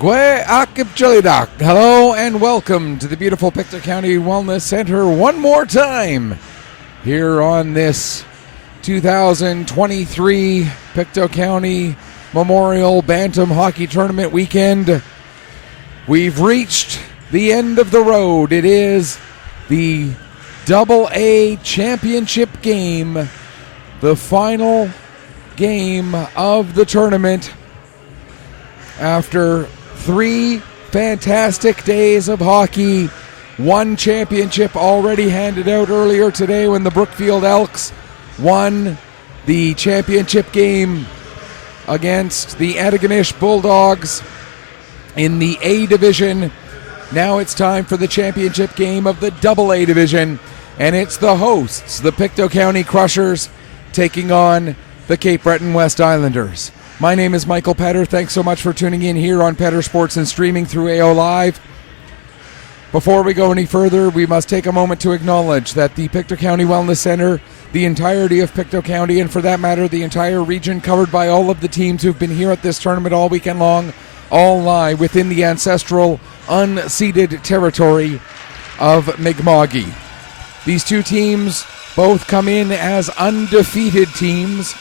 Gwe Akipchilidak. Hello and welcome to the beautiful Pictou County Wellness Center one more time here on this 2023 Pictou County Memorial Bantam Hockey Tournament weekend. We've reached the end of the road. It is the AA championship game, the final game of the tournament after 3 fantastic days of hockey. One championship already handed out earlier today when the Brookfield Elks won the championship game against the Antigonish Bulldogs in the A division. Now it's time for the championship game of the AA division, and it's the hosts, the Pictou County Crushers, taking on the Cape Breton West Islanders. My name is Michael Petter. Thanks so much for tuning in here on Petter Sports and streaming through AO Live. Before we go any further, we must take a moment to acknowledge that the Pictou County Wellness Center, the entirety of Pictou County, and for that matter, the entire region covered by all of the teams who've been here at this tournament all weekend long, all lie within the ancestral, unceded territory of Mi'kma'ki. These two teams both come in as undefeated teams.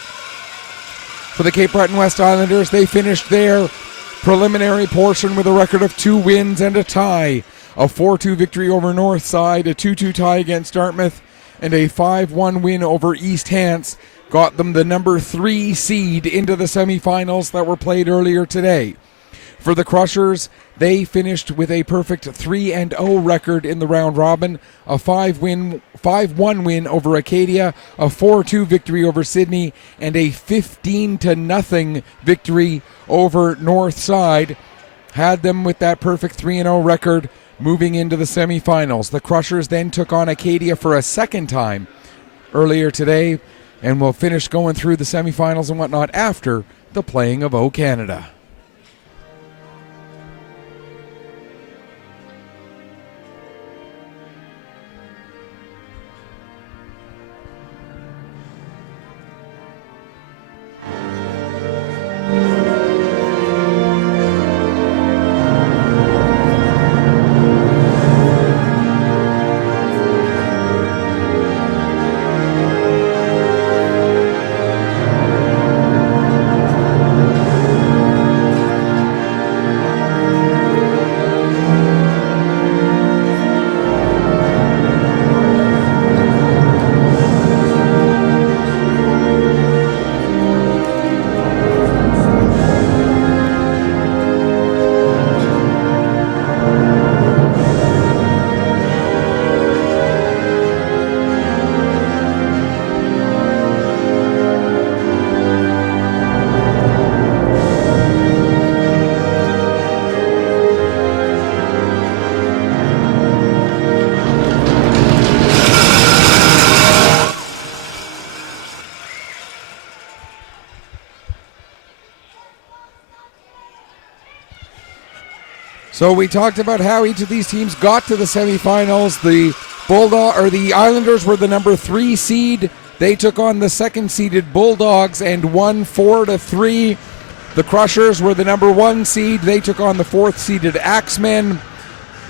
For the Cape Breton West Islanders, they finished their preliminary portion with a record of 2 wins and a tie. A 4-2 victory over Northside, a 2-2 tie against Dartmouth, and a 5-1 win over East Hants got them the number 3 seed into the semifinals that were played earlier today. For the Crushers, they finished with a perfect 3-0 record in the round robin, a 5-1 win over Acadia, a 4-2 victory over Sydney, and a 15-0 victory over Northside. Had them with that perfect 3-0 record moving into the semifinals. The Crushers then took on Acadia for a second time earlier today, and will finish going through the semifinals and whatnot after the playing of O Canada. So we talked about how each of these teams got to the semifinals. The Islanders were the number 3 seed. They took on the 2nd seeded Bulldogs and won 4-3. The Crushers were the number 1 seed. They took on the 4th seeded Axemen.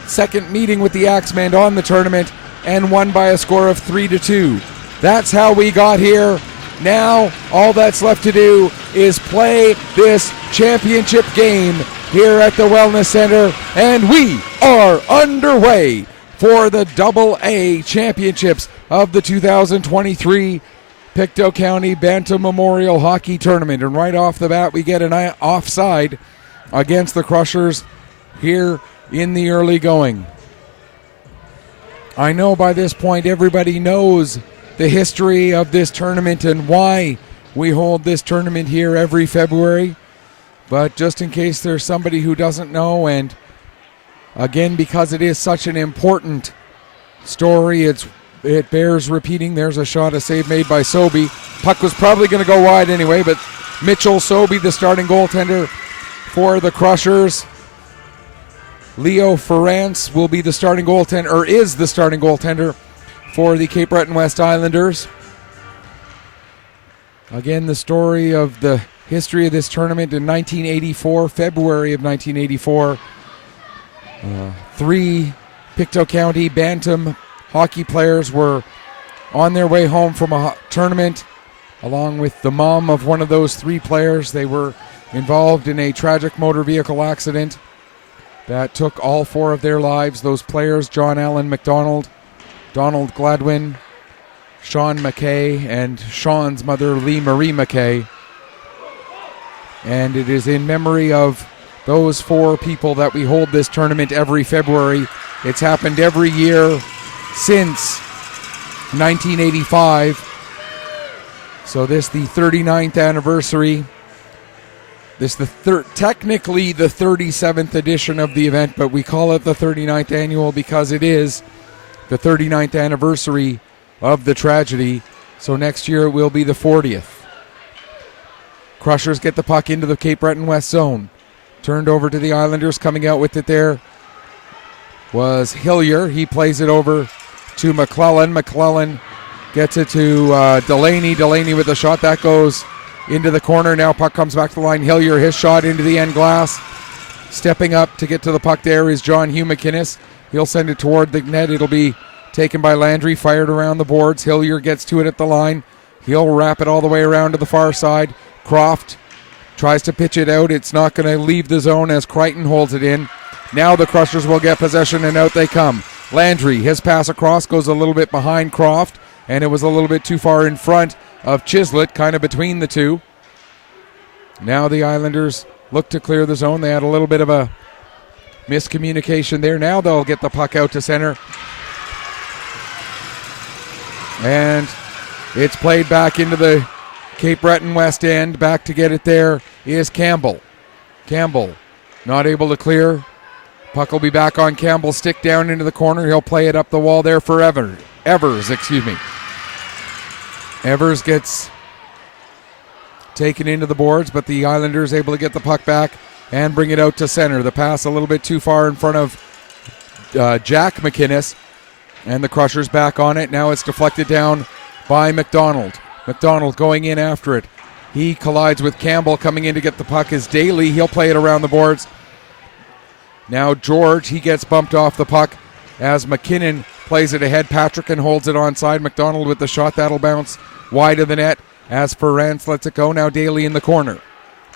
Second meeting with the Axemen on the tournament and won by a score of 3-2. That's how we got here. Now all that's left to do is play this championship game here at the Wellness Center, and we are underway for the AA Championships of the 2023 Pictou County Bantam Memorial Hockey Tournament. And right off the bat, we get an offside against the Crushers here in the early going. I know by this point everybody knows the history of this tournament and why we hold this tournament here every February. But just in case there's somebody who doesn't know, and again, because it is such an important story, it bears repeating. There's a shot, a save made by Sobey. Puck was probably going to go wide anyway, but Mitchell Sobey, the starting goaltender for the Crushers. Leo Ferrance will be the starting goaltender, or is the starting goaltender for the Cape Breton West Islanders. Again, the story of the history of this tournament in 1984, February of 1984. 3 Pictou County Bantam hockey players were on their way home from a tournament along with the mom of one of those 3 players. They were involved in a tragic motor vehicle accident that took all 4 of their lives. Those players, John Allen McDonald, Donald Gladwin, Sean McKay, and Sean's mother, Lee Marie McKay. And it is in memory of those 4 people that we hold this tournament every February. It's happened every year since 1985. So this the 39th anniversary. This the technically the 37th edition of the event, but we call it the 39th annual because it is the 39th anniversary of the tragedy. So next year it will be the 40th. Crushers get the puck into the Cape Breton West zone. Turned over to the Islanders. Coming out with it there was Hillier. He plays it over to McClellan. McClellan gets it to Delaney. Delaney with a shot. That goes into the corner. Now puck comes back to the line. Hillier, his shot into the end glass. Stepping up to get to the puck there is John Hugh McInnes. He'll send it toward the net. It'll be taken by Landry. Fired around the boards. Hillier gets to it at the line. He'll wrap it all the way around to the far side. Croft tries to pitch it out. It's not going to leave the zone as Crichton holds it in. Now the Crushers will get possession, and out they come. Landry, his pass across goes a little bit behind Croft, and it was a little bit too far in front of Chislett, kind of between the two. Now the Islanders look to clear the zone. They had a little bit of a miscommunication there. Now they'll get the puck out to center. And it's played back into the Cape Breton West end. Back to get it there is Campbell. Campbell not able to clear. Puck will be back on Campbell. Stick down into the corner. He'll play it up the wall there for Evers. Evers gets taken into the boards, but the Islanders able to get the puck back and bring it out to center. The pass a little bit too far in front of Jack McInnes, and the Crushers back on it. Now it's deflected down by McDonald. McDonald going in after it. He collides with Campbell. Coming in to get the puck is Daly. He'll play it around the boards. Now George, he gets bumped off the puck as McKinnon plays it ahead. Patrick holds it onside. McDonald with the shot. That'll bounce wide of the net as Ferrance lets it go. Now Daly in the corner.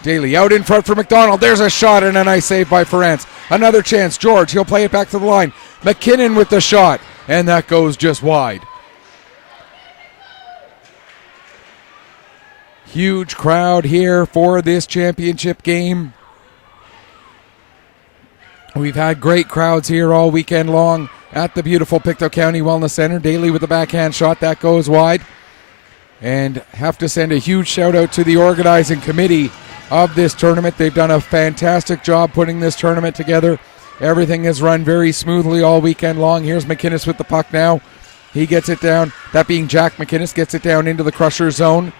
Daly out in front for McDonald. There's a shot and a nice save by Ferrance. Another chance. George, he'll play it back to the line. McKinnon with the shot, and that goes just wide. Huge crowd here for this championship game. We've had great crowds here all weekend long at the beautiful Pictou County Wellness Center. Daly with a backhand shot. That goes wide. And have to send a huge shout out to the organizing committee of this tournament. They've done a fantastic job putting this tournament together. Everything has run very smoothly all weekend long. Here's McInnes with the puck now. He gets it down. That being Jack McInnes gets it down into the Crusher zone.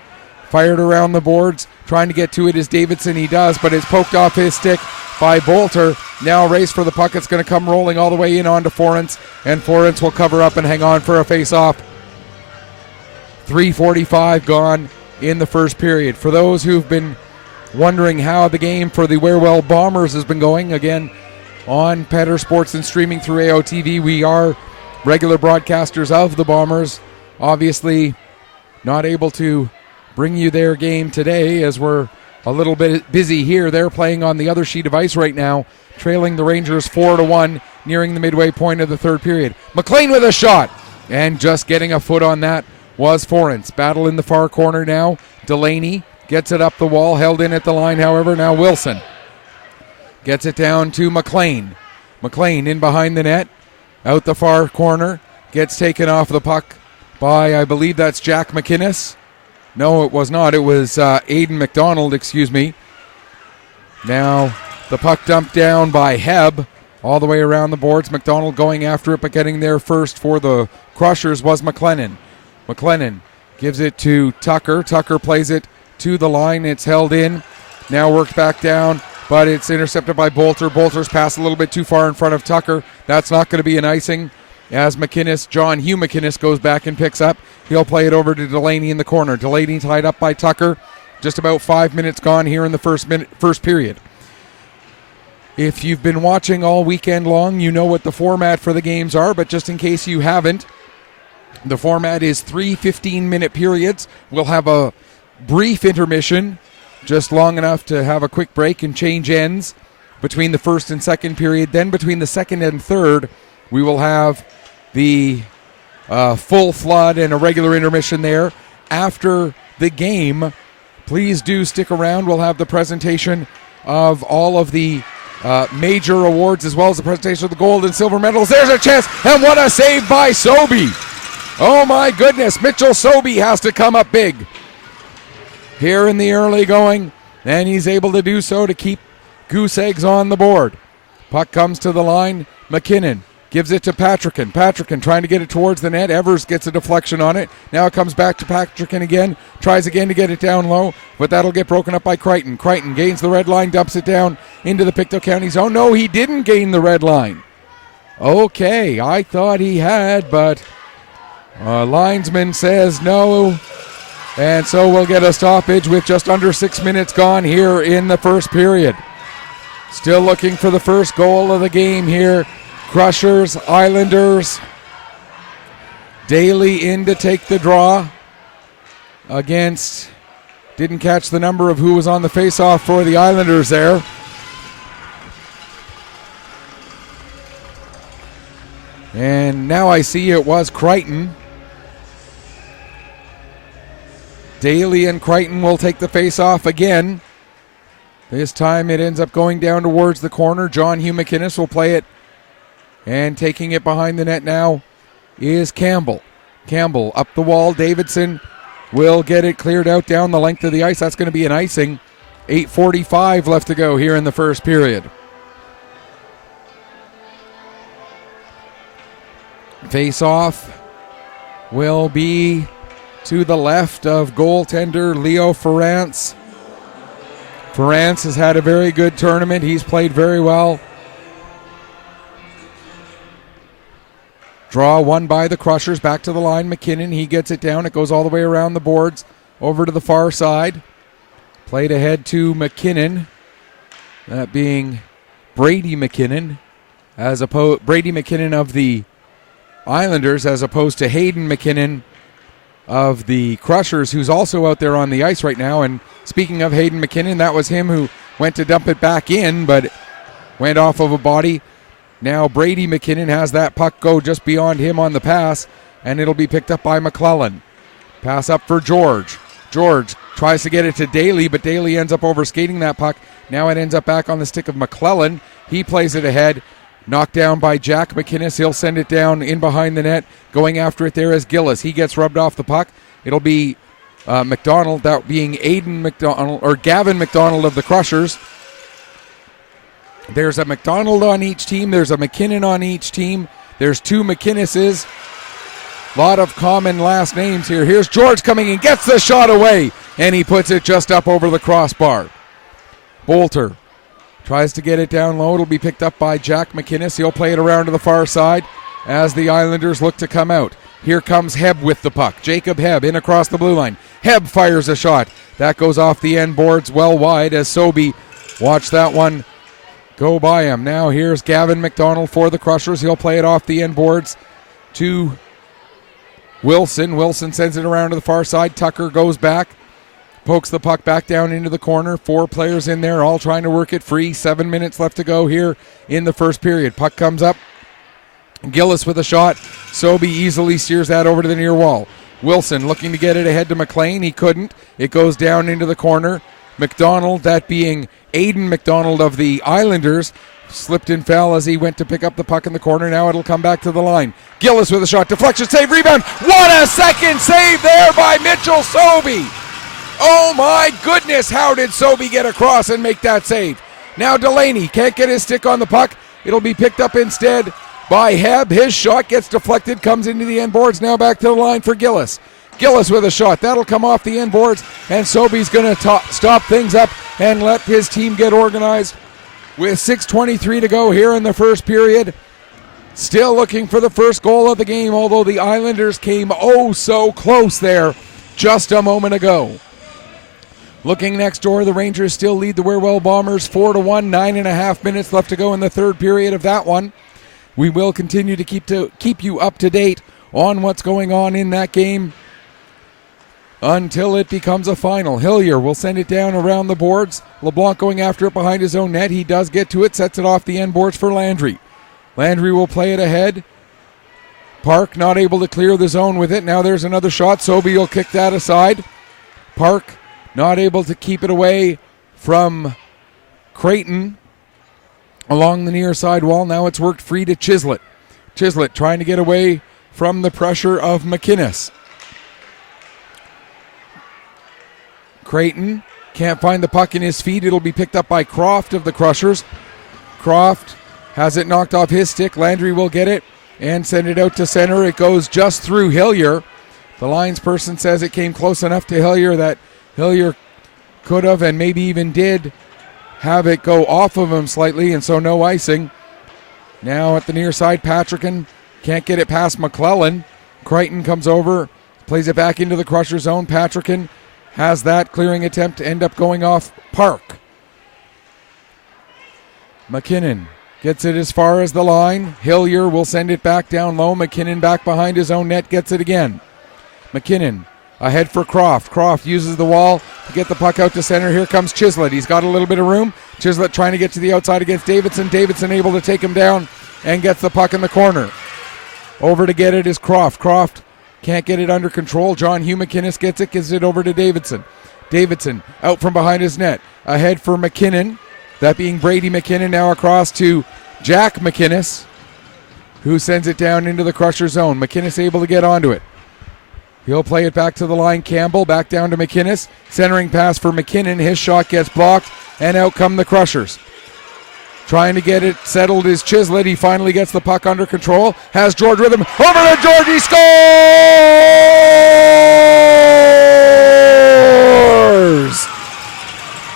Fired around the boards. Trying to get to it is Davidson. He does, but it's poked off his stick by Bolter. Now a race for the puck. It's going to come rolling all the way in onto Florence, and Florence will cover up and hang on for a face-off. 3:45 gone in the first period. For those who've been wondering how the game for the Warewell Bombers has been going, again, on Petter Sports and streaming through AOTV, we are regular broadcasters of the Bombers. Obviously not able to bring you their game today as we're a little bit busy here. They're playing on the other sheet of ice right now, trailing the Rangers 4-1, nearing the midway point of the third period. McLean with a shot, and just getting a foot on that was Florence. Battle in the far corner now. Delaney gets it up the wall, held in at the line, however. Now Wilson gets it down to McLean. McLean in behind the net, out the far corner, gets taken off the puck by, I believe that's Jack McInnes. No, it was not. It was Aiden McDonald, excuse me. Now the puck dumped down by Hebb all the way around the boards. McDonald going after it, but getting there first for the Crushers was McLennan. McLennan gives it to Tucker. Tucker plays it to the line. It's held in. Now worked back down, but it's intercepted by Bolter. Bolter's pass a little bit too far in front of Tucker. That's not going to be an icing as McInnes, John Hugh McInnes, goes back and picks up. He'll play it over to Delaney in the corner. Delaney tied up by Tucker. just about 5 minutes gone here in the first period. If you've been watching all weekend long, you know what the format for the games are, but just in case you haven't, the format is 3 15-minute periods. We'll have a brief intermission, just long enough to have a quick break and change ends between the first and second period. Then between the second and third, we will have the full flood and a regular intermission there. After the game, please do stick around. We'll have the presentation of all of the major awards, as well as the presentation of the gold and silver medals. There's a chance, and what a save by Sobey. Oh my goodness, Mitchell Sobey has to come up big here in the early going, and he's able to do so to keep Goose Eggs on the board. Puck comes to the line, McKinnon gives it to Patrickin. Patrickin trying to get it towards the net. Evers gets a deflection on it. Now it comes back to Patrickin again. Tries again to get it down low, but that'll get broken up by Crichton. Crichton gains the red line, dumps it down into the Pictou County zone. No, he didn't gain the red line. Okay, I thought he had, but linesman says no. And so we'll get a stoppage with just under 6 minutes gone here in the first period. Still looking for the first goal of the game here. Crushers, Islanders. Daly in to take the draw against, didn't catch the number of who was on the faceoff for the Islanders there. And now I see it was Crichton. Daly and Crichton will take the faceoff again. This time it ends up going down towards the corner. John Hugh McInnes will play it. And taking it behind the net now is Campbell. Campbell up the wall. Davidson will get it cleared out down the length of the ice. That's going to be an icing. 8:45 left to go here in the first period. Face-off will be to the left of goaltender Leo Ferrance. Ferrance has had a very good tournament. He's played very well. Draw won by the Crushers. Back to the line. McKinnon, he gets it down. It goes all the way around the boards over to the far side. Played ahead to McKinnon. That being Brady McKinnon, Brady McKinnon of the Islanders, as opposed to Hayden McKinnon of the Crushers, who's also out there on the ice right now. And speaking of Hayden McKinnon, that was him who went to dump it back in, but went off of a body. Now Brady McKinnon has that puck go just beyond him on the pass, and it'll be picked up by McClellan. Pass up for George. George tries to get it to Daly, but Daly ends up overskating that puck. Now it ends up back on the stick of McClellan. He plays it ahead. Knocked down by Jack McInnes. He'll send it down in behind the net. Going after it there is Gillis. He gets rubbed off the puck. It'll be McDonald, that being Aiden McDonald, or Gavin McDonald of the Crushers. There's a McDonald on each team. There's a McKinnon on each team. There's two McInneses. A lot of common last names here. Here's George coming in, gets the shot away, and he puts it just up over the crossbar. Bolter tries to get it down low. It'll be picked up by Jack McInnes. He'll play it around to the far side as the Islanders look to come out. Here comes Hebb with the puck. Jacob Hebb in across the blue line. Hebb fires a shot. That goes off the end boards well wide as Sobey watched that one go by him. Now here's Gavin McDonald for the Crushers. He'll play it off the end boards to Wilson. Wilson sends it around to the far side. Tucker goes back, pokes the puck back down into the corner. 4 players in there, all trying to work it free. 7 minutes left to go here in the first period. Puck comes up. Gillis with a shot. Sobey easily steers that over to the near wall. Wilson looking to get it ahead to McLean. He couldn't. It goes down into the corner. McDonald, that being Aiden McDonald of the Islanders, slipped and fell as he went to pick up the puck in the corner. Now it'll come back to the line. Gillis with a shot. Deflection, save, rebound. What a second save there by Mitchell Sobey. Oh my goodness, how did Sobey get across and make that save? Now Delaney can't get his stick on the puck. It'll be picked up instead by Hebb. His shot gets deflected, comes into the end boards. Now back to the line for Gillis. Gillis with a shot. That'll come off the end boards, and Sobey's going to stop things up and let his team get organized with 6:23 to go here in the first period. Still looking for the first goal of the game, although the Islanders came oh so close there just a moment ago. Looking next door, the Rangers still lead the Wherewell Bombers 4-1. 9.5 minutes left to go in the third period of that one. We will continue to keep you up to date on what's going on in that game until it becomes a final. Hillier will send it down around the boards. LeBlanc going after it behind his own net. He does get to it, sets it off the end boards for Landry. Landry will play it ahead. Park not able to clear the zone with it. Now there's another shot. Sobey will kick that aside. Park not able to keep it away from Creighton along the near side wall. Now it's worked free to Chislett. Chislett trying to get away from the pressure of McInnes. Creighton can't find the puck in his feet. It'll be picked up by Croft of the Crushers. Croft has it knocked off his stick. Landry will get it and send it out to center. It goes just through Hillier. The linesperson says it came close enough to Hillier that Hillier could have and maybe even did have it go off of him slightly, and so no icing. Now at the near side, Patrickin can't get it past McClellan. Crichton comes over, plays it back into the Crusher zone. Patrickin has that clearing attempt end up going off Park. McKinnon gets it as far as the line. Hillier will send it back down low. McKinnon back behind his own net, gets it again. McKinnon ahead for Croft. Croft uses the wall to get the puck out to center. Here comes Chislett. He's got a little bit of room. Chislett trying to get to the outside against Davidson. Davidson able to take him down and gets the puck in the corner. Over to get it is Croft. Croft can't get it under control. John Hugh McInnes gets it, gives it over to Davidson. Davidson out from behind his net. Ahead for McKinnon. That being Brady McKinnon, now across to Jack McInnes, who sends it down into the Crusher zone. McInnes able to get onto it. He'll play it back to the line. Campbell back down to McInnes. Centering pass for McKinnon. His shot gets blocked, and out come the Crushers. Trying to get it settled is Chislett. He finally gets the puck under control. Has George with him. Over to George. He scores!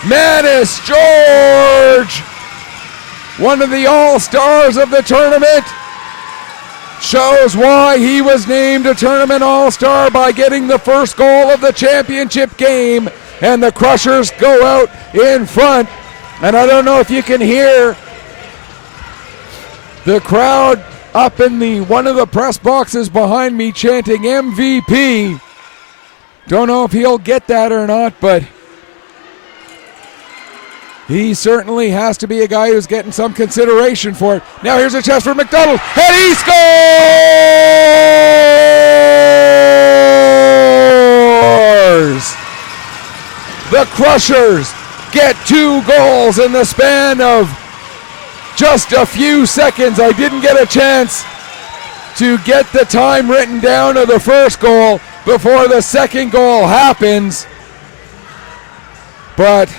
Manis George, one of the all-stars of the tournament, shows why he was named a tournament all-star by getting the first goal of the championship game, and the Crushers go out in front. And I don't know if you can hear the crowd up in one of the press boxes behind me chanting MVP. Don't know if he'll get that or not, but he certainly has to be a guy who's getting some consideration for it. Now here's a chance for McDonald, and he scores! The Crushers get 2 goals in the span of just a few seconds. I didn't get a chance to get the time written down of the first goal before the second goal happens, but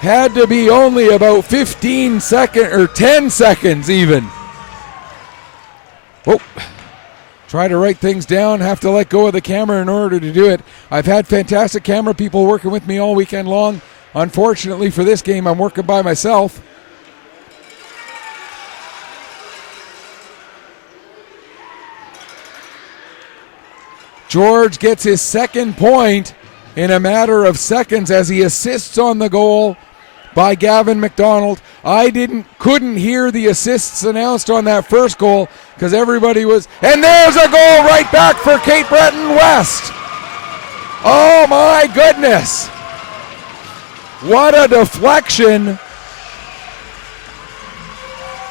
had to be only about 15 seconds or 10 seconds even. Oh, try to write things down, have to let go of the camera in order to do it. I've had fantastic camera people working with me all weekend long. Unfortunately for this game, I'm working by myself. George gets his second point in a matter of seconds as he assists on the goal by Gavin McDonald. I couldn't hear the assists announced on that first goal because everybody was, and there's a goal right back for Cape Breton West. Oh my goodness. What a deflection.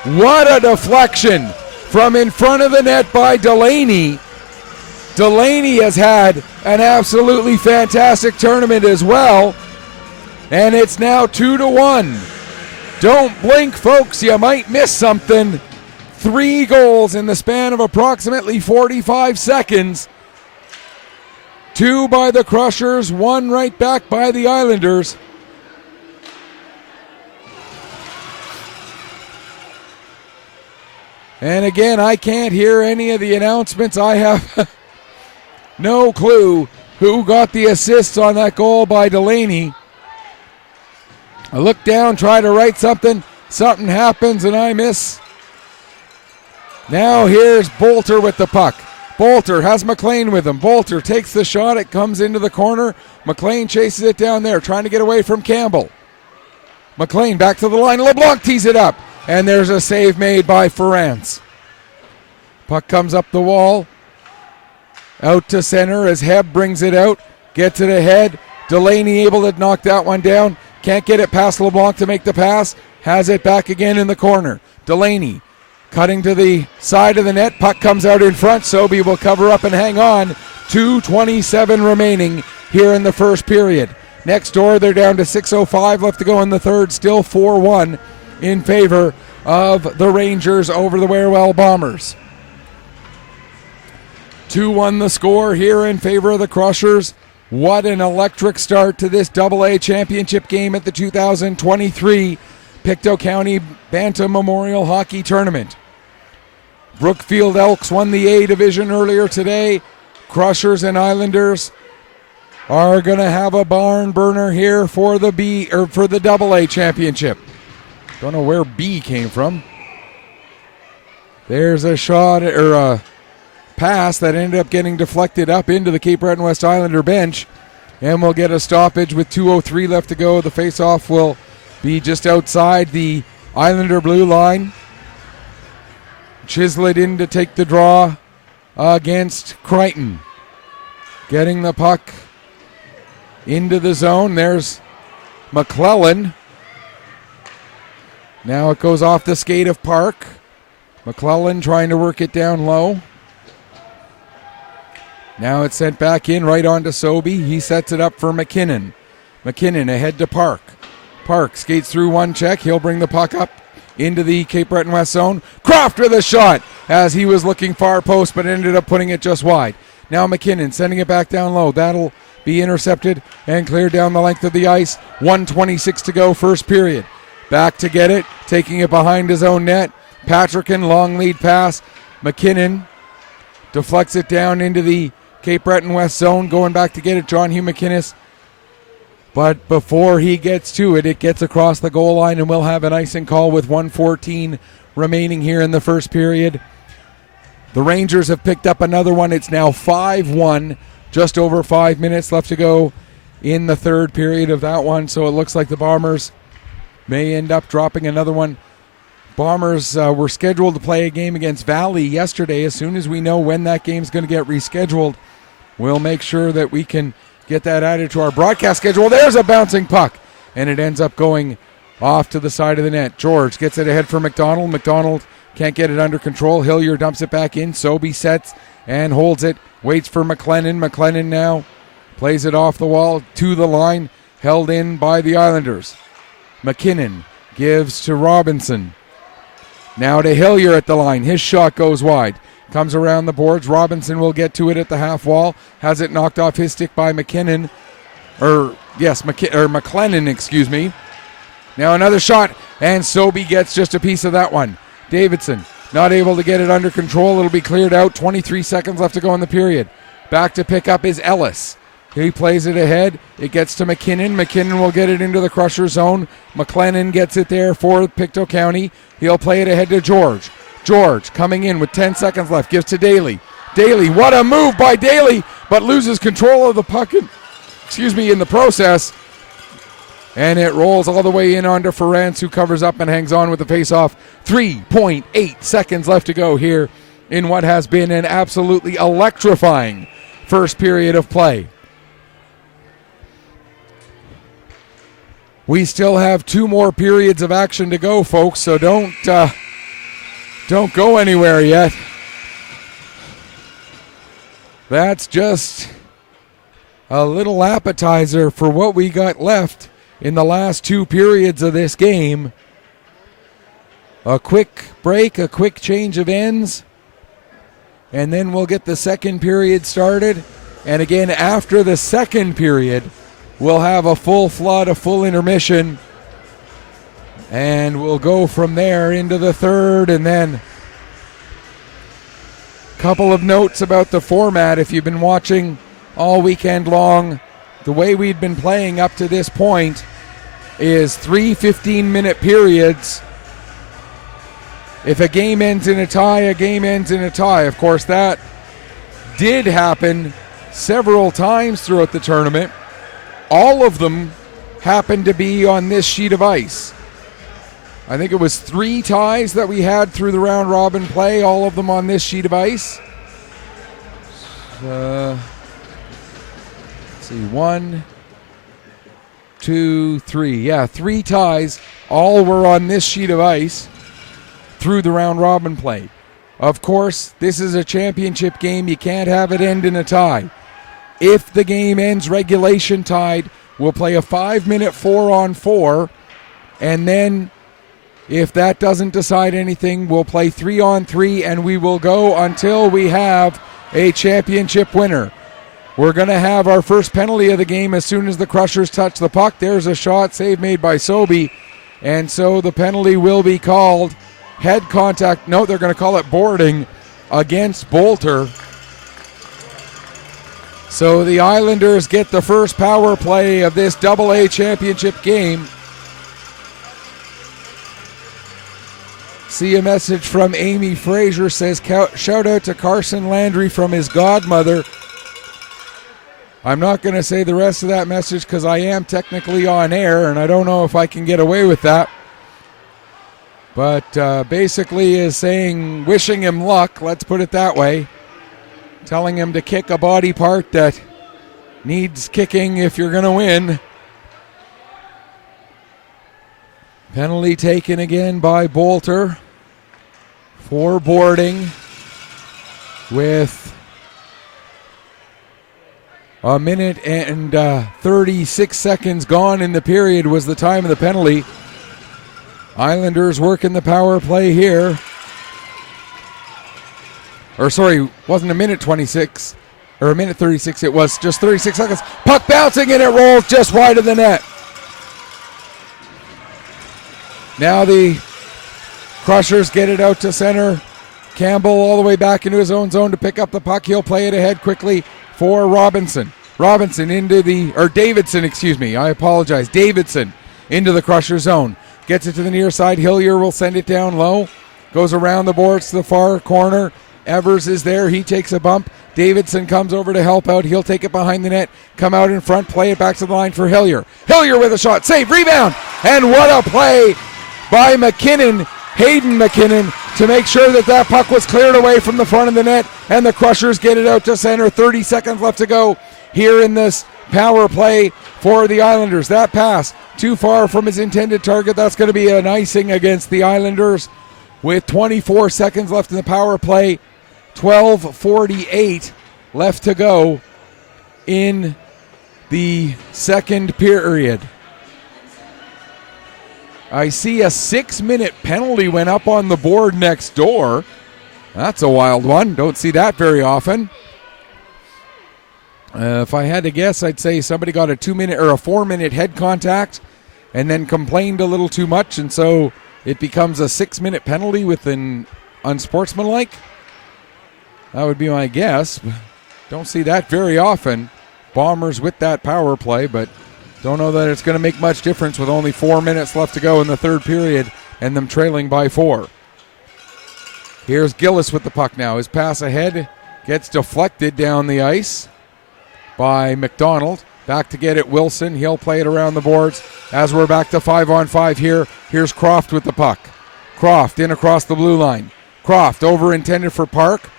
What a deflection from in front of the net by Delaney. Delaney has had an absolutely fantastic tournament as well. And it's now 2-1. Don't blink, folks. You might miss something. 3 goals in the span of approximately 45 seconds. 2 by the Crushers, 1 right back by the Islanders. And again, I can't hear any of the announcements. I have no clue who got the assists on that goal by Delaney. I look down, try to write something. Something happens and I miss. Now here's Bolter with the puck. Bolter has McLean with him. Bolter takes the shot. It comes into the corner McLean chases it down there, trying to get away from Campbell. McLean back to the line. LeBlanc tees it up. And there's a save made by Ferrance. Puck comes up the wall. Out to center as Heb brings it out. Gets it ahead. Delaney able to knock that one down. Can't get it past LeBlanc to make the pass. Has it back again in the corner. Delaney cutting to the side of the net. Puck comes out in front. Sobey will cover up and hang on. 2:27 remaining here in the first period. Next door, they're down to 6:05 left to go in the third. Still 4-1 in favor of the Rangers over the Warewell Bombers. 2-1 the score here in favor of the Crushers. What an electric start to this AA championship game at the 2023 Pictou County Bantam Memorial Hockey Tournament. Brookfield Elks won the A division earlier today. Crushers and Islanders are going to have a barn burner here for the AA championship. Don't know where B came from. There's a shot or a pass that ended up getting deflected up into the Cape Breton West Islander bench, and we'll get a stoppage with 2:03 left to go. The face-off will be just outside the Islander blue line. Chislett in to take the draw against Crichton. Getting the puck into the zone. There's McClellan. Now it goes off the skate of Park. McClellan trying to work it down low. Now it's sent back in right onto Sobey. He sets it up for McKinnon. McKinnon ahead to Park. Park skates through one check. He'll bring the puck up into the Cape Breton West zone. Croft with a shot as he was looking far post but ended up putting it just wide. Now McKinnon sending it back down low. That'll be intercepted and cleared down the length of the ice. 1:26 to go first period. Back to get it, taking it behind his own net. Patrickin, long lead pass. McKinnon deflects it down into the Cape Breton West zone. Going back to get it, John Hugh McInnes. But before he gets to it, it gets across the goal line, and we'll have an icing call with 1:14 remaining here in the first period. The Rangers have picked up another one. It's now 5-1, just over 5 minutes left to go in the third period of that one. So it looks like the Bombers may end up dropping another one. Bombers were scheduled to play a game against Valley yesterday. As soon as we know when that game's going to get rescheduled, we'll make sure that we can get that added to our broadcast schedule. There's a bouncing puck, and it ends up going off to the side of the net. George gets it ahead for McDonald. McDonald can't get it under control. Hillier dumps it back in. Sobey sets and holds it. Waits for McLennan. McLennan now plays it off the wall to the line. Held in by the Islanders. McKinnon gives to Robinson. Now to Hillier at the line. His shot goes wide. Comes around the boards. Robinson will get to it at the half wall. Has it knocked off his stick by McLennan, excuse me. Now another shot, and Sobey gets just a piece of that one. Davidson not able to get it under control. It'll be cleared out. 23 seconds left to go in the period. Back to pick up is Ellis. He plays it ahead. It gets to McKinnon. McKinnon will get it into the Crusher zone. McLennan gets it there for Pictou County. He'll play it ahead to George. George coming in with 10 seconds left. Gives to Daly. Daly, what a move by Daly, but loses control of the puck in the process. And it rolls all the way in onto Ferrance, who covers up and hangs on with the faceoff. 3.8 seconds left to go here in what has been an absolutely electrifying first period of play. We still have 2 more periods of action to go, folks, so don't go anywhere yet. That's just a little appetizer for what we got left in the last 2 periods of this game. A quick break, a quick change of ends, and then we'll get the second period started. And again, after the second period, we'll have a full flood, a full intermission, and we'll go from there into the third. And then a couple of notes about the format. If you've been watching all weekend long, the way we'd been playing up to this point is 3 15-minute periods. If a game ends in a tie, a game ends in a tie. Of course, that did happen several times throughout the tournament. all of them happened to be on this sheet of ice. I think it was 3 ties that we had through the round robin play, all of them on this sheet of ice. Let's see, 1, 2, 3. Yeah, 3 ties. All were on this sheet of ice through the round robin play. Of course, this is a championship game. You can't have it end in a tie. If the game ends regulation tied, we'll play a 5-minute 4-on-4, and then if that doesn't decide anything, we'll play 3-on-3, and we will go until we have a championship winner. We're going to have our first penalty of the game as soon as the Crushers touch the puck. There's a shot, save made by Sobey, and so the penalty will be called head contact. No, they're going to call it boarding against Bolter. So the Islanders get the first power play of this AA championship game. See a message from Amy Fraser, says, shout out to Carson Landry from his godmother. I'm not going to say the rest of that message because I am technically on air and I don't know if I can get away with that. But basically is saying, wishing him luck, let's put it that way. Telling him to kick a body part that needs kicking if you're going to win. Penalty taken again by Bolter for boarding with a minute and 36 seconds gone in the period was the time of the penalty. Islanders working the power play here. Or sorry, wasn't a minute 26 or a minute 36, it was just 36 seconds. Puck bouncing and it rolls just wide of the net. Now the Crushers get it out to center. Campbell all the way back into his own zone to pick up the puck. He'll play it ahead quickly for Robinson. Davidson, I apologize. Davidson into the Crusher zone. Gets it to the near side. Hillier will send it down low. Goes around the boards to the far corner. Evers is there. He takes a bump. Davidson comes over to help out. He'll take it behind the net. Come out in front. Play it back to the line for Hillier. Hillier with a shot. Save. Rebound. And what a play by McKinnon, Hayden McKinnon, to make sure that that puck was cleared away from the front of the net, and the Crushers get it out to center. 30 seconds left to go here in this power play for the Islanders. That pass too far from his intended target. That's going to be an icing against the Islanders with 24 seconds left in the power play. 12:48 left to go in the second period. I see a 6-minute penalty went up on the board next door. That's a wild one. Don't see that very often. If I had to guess, I'd say somebody got a 2-minute or a 4-minute head contact and then complained a little too much, and so it becomes a 6-minute penalty with an unsportsmanlike. That would be my guess. Don't see that very often. Bombers with that power play, but don't know that it's going to make much difference with only 4 minutes left to go in the third period and them trailing by 4. Here's Gillis with the puck now. His pass ahead gets deflected down the ice by McDonald. Back to get it, Wilson. He'll play it around the boards as we're back to 5-on-5 here. Here's Croft with the puck. Croft in across the blue line. Croft over intended for Park.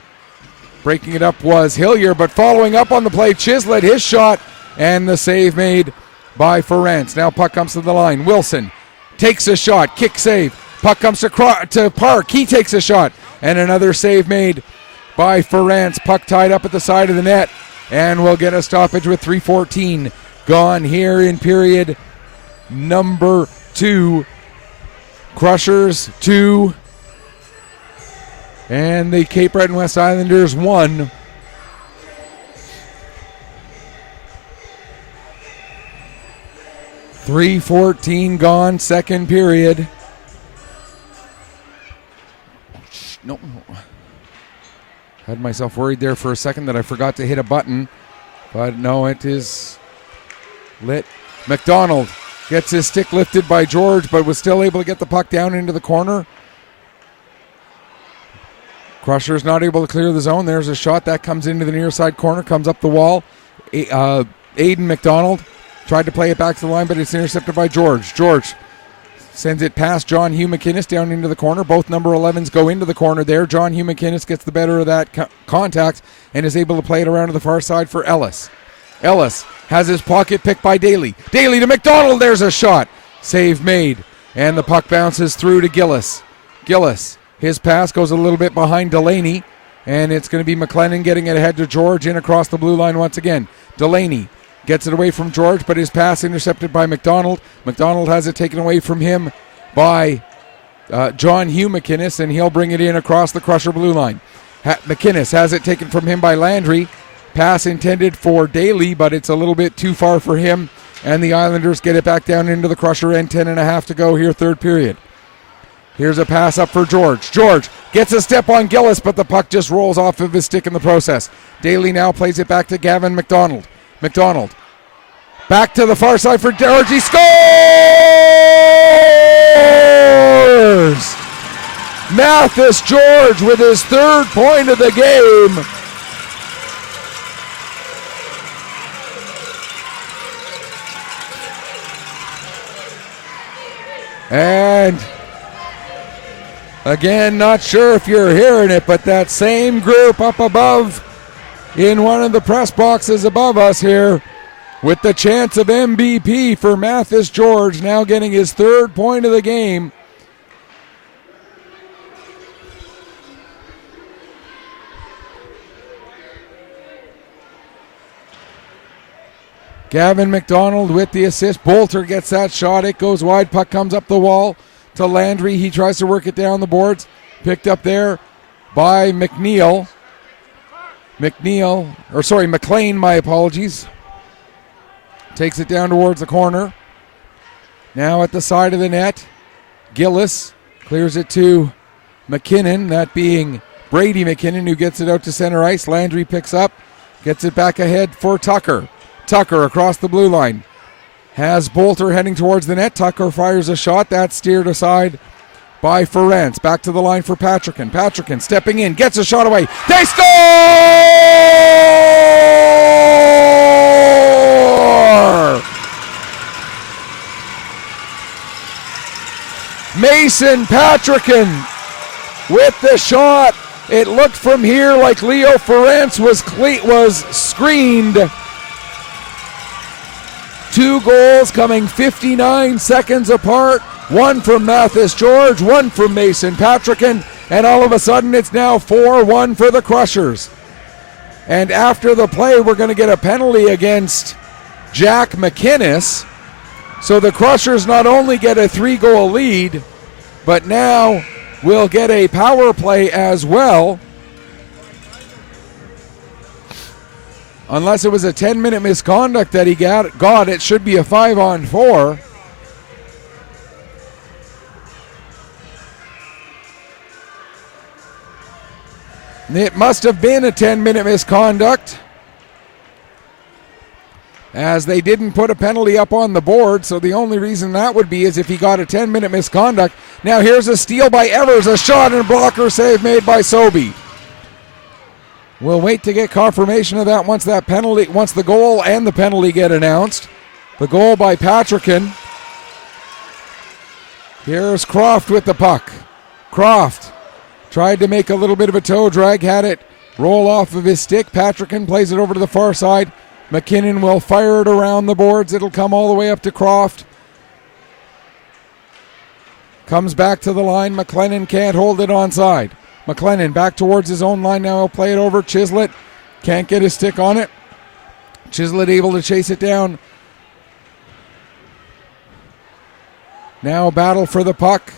Breaking it up was Hillier, but following up on the play, Chislett, his shot, and the save made by Ferentz. Now puck comes to the line. Wilson takes a shot. Kick save. Puck comes to Park. He takes a shot. And another save made by Ferentz. Puck tied up at the side of the net. And we'll get a stoppage with 3:14 gone here in period number 2. Crushers 2. And the Cape Breton West Islanders 1. .314 gone, second period. No. Had myself worried there for a second that I forgot to hit a button. But no, it is lit. McDonald gets his stick lifted by George, but was still able to get the puck down into the corner. Crusher's not able to clear the zone. There's a shot that comes into the near side corner, comes up the wall. Aiden McDonald Tried to play it back to the line, but it's intercepted by George. George sends it past John Hugh McInnes down into the corner. Both number 11s go into the corner there. John Hugh McInnes gets the better of that contact and is able to play it around to the far side for Ellis. Ellis has his pocket picked by Daly. Daly to McDonald. There's a shot. Save made. And the puck bounces through to Gillis. Gillis, his pass goes a little bit behind Delaney. And it's going to be McLennan getting it ahead to George in across the blue line once again. Delaney gets it away from George, but his pass intercepted by McDonald. McDonald has it taken away from him by John Hugh McInnes, and he'll bring it in across the Crusher blue line. McInnes has it taken from him by Landry. Pass intended for Daly, but it's a little bit too far for him, and the Islanders get it back down into the Crusher end. 10.5 to go here, third period. Here's a pass up for George. George gets a step on Gillis, but the puck just rolls off of his stick in the process. Daly now plays it back to Gavin McDonald. McDonald back to the far side for George. He scores! Mathis George with his third point of the game. And again, not sure if you're hearing it, but that same group up above in one of the press boxes above us here with the chance of MVP for Mathis George, now getting his third point of the game. Gavin McDonald with the assist. Bolter gets that shot. It goes wide. Puck comes up the wall to Landry. He tries to work it down the boards. Picked up there by McLean, my apologies. Takes it down towards the corner. Now at the side of the net. Gillis clears it to McKinnon, that being Brady McKinnon, who gets it out to center ice. Landry picks up, gets it back ahead for Tucker. Tucker across the blue line. Has Bolter heading towards the net. Tucker fires a shot. That's steered aside by Ferentz. Back to the line for Patrickin. Patrickin stepping in. Gets a shot away. They score! Mason Patrickin with the shot. It looked from here like Leo Ferentz was screened. 2 goals coming 59 seconds apart. One from Mathis George, one from Mason Patrickin, and all of a sudden it's now 4-1 for the Crushers. And after the play, we're going to get a penalty against Jack McInnes. So the Crushers not only get a 3-goal lead, but now will get a power play as well. Unless it was a 10-minute misconduct that he got, it should be a 5-on-4. It must have been a 10-minute misconduct, as they didn't put a penalty up on the board, so the only reason that would be is if he got a 10-minute misconduct. Now here's a steal by Evers, a shot and blocker save made by Sobey. We'll wait to get confirmation of that once the goal and the penalty get announced. The goal by Patrickin. Here's Croft with the puck. Croft tried to make a little bit of a toe drag, had it roll off of his stick. Patrickin plays it over to the far side. McKinnon will fire it around the boards. It'll come all the way up to Croft. Comes back to the line. McLennan can't hold it onside. McLennan back towards his own line now. He'll play it over. Chislett can't get his stick on it. Chislett able to chase it down. Now a battle for the puck.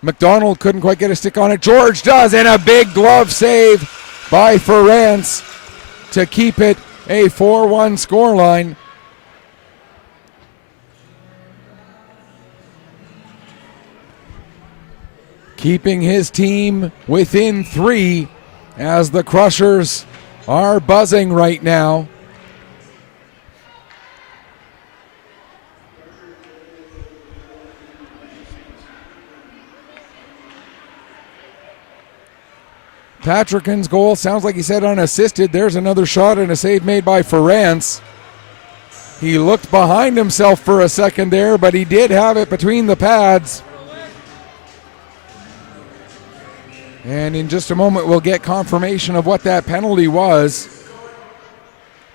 McDonald couldn't quite get a stick on it. George does, and a big glove save by Ferentz to keep it a 4-1 scoreline. Keeping his team within 3 as the Crushers are buzzing right now. Patrickin's goal sounds like he said unassisted. There's another shot and a save made by Ferentz. He looked behind himself for a second there, but he did have it between the pads. And in just a moment, we'll get confirmation of what that penalty was.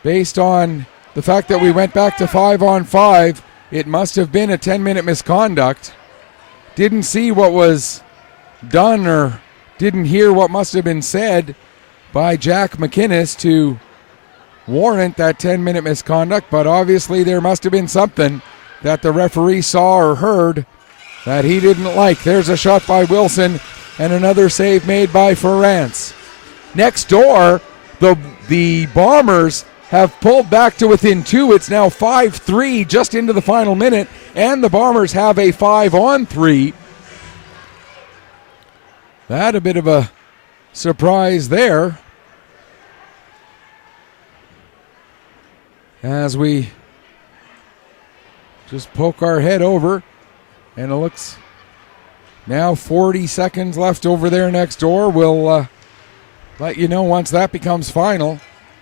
Based on the fact that we went back to 5-on-5, it must have been a 10-minute misconduct. Didn't see what was done or didn't hear what must have been said by Jack McInnes to warrant that 10-minute misconduct, but obviously there must have been something that the referee saw or heard that he didn't like. There's a shot by Wilson and another save made by Ferrance. Next door, the Bombers have pulled back to within 2. It's now 5-3 just into the final minute, and the Bombers have a 5-on-3. That a bit of a surprise there. As we just poke our head over, and it looks now 40 seconds left over there next door. We'll let you know once that becomes final.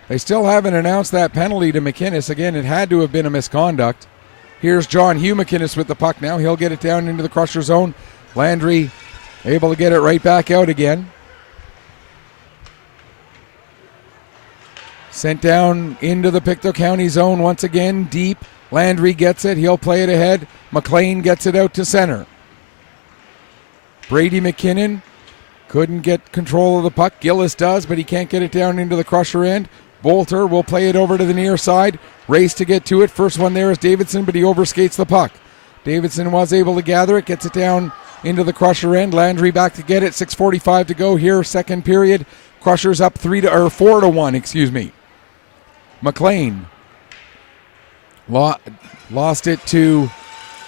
They still haven't announced that penalty to McInnes. Again, it had to have been a misconduct. Here's John Hugh McInnes with the puck now. He'll get it down into the Crusher zone. Landry able to get it right back out again. Sent down into the Pictou County zone once again, deep. Landry gets it. He'll play it ahead. McLean gets it out to center. Brady McKinnon couldn't get control of the puck. Gillis does, but he can't get it down into the Crusher end. Bolter will play it over to the near side. Race to get to it. First one there is Davidson, but he overskates the puck. Davidson was able to gather it, gets it down into the Crusher end. Landry back to get it. 6:45 to go here, second period. Crushers up 4-1, excuse me. McLean lost it to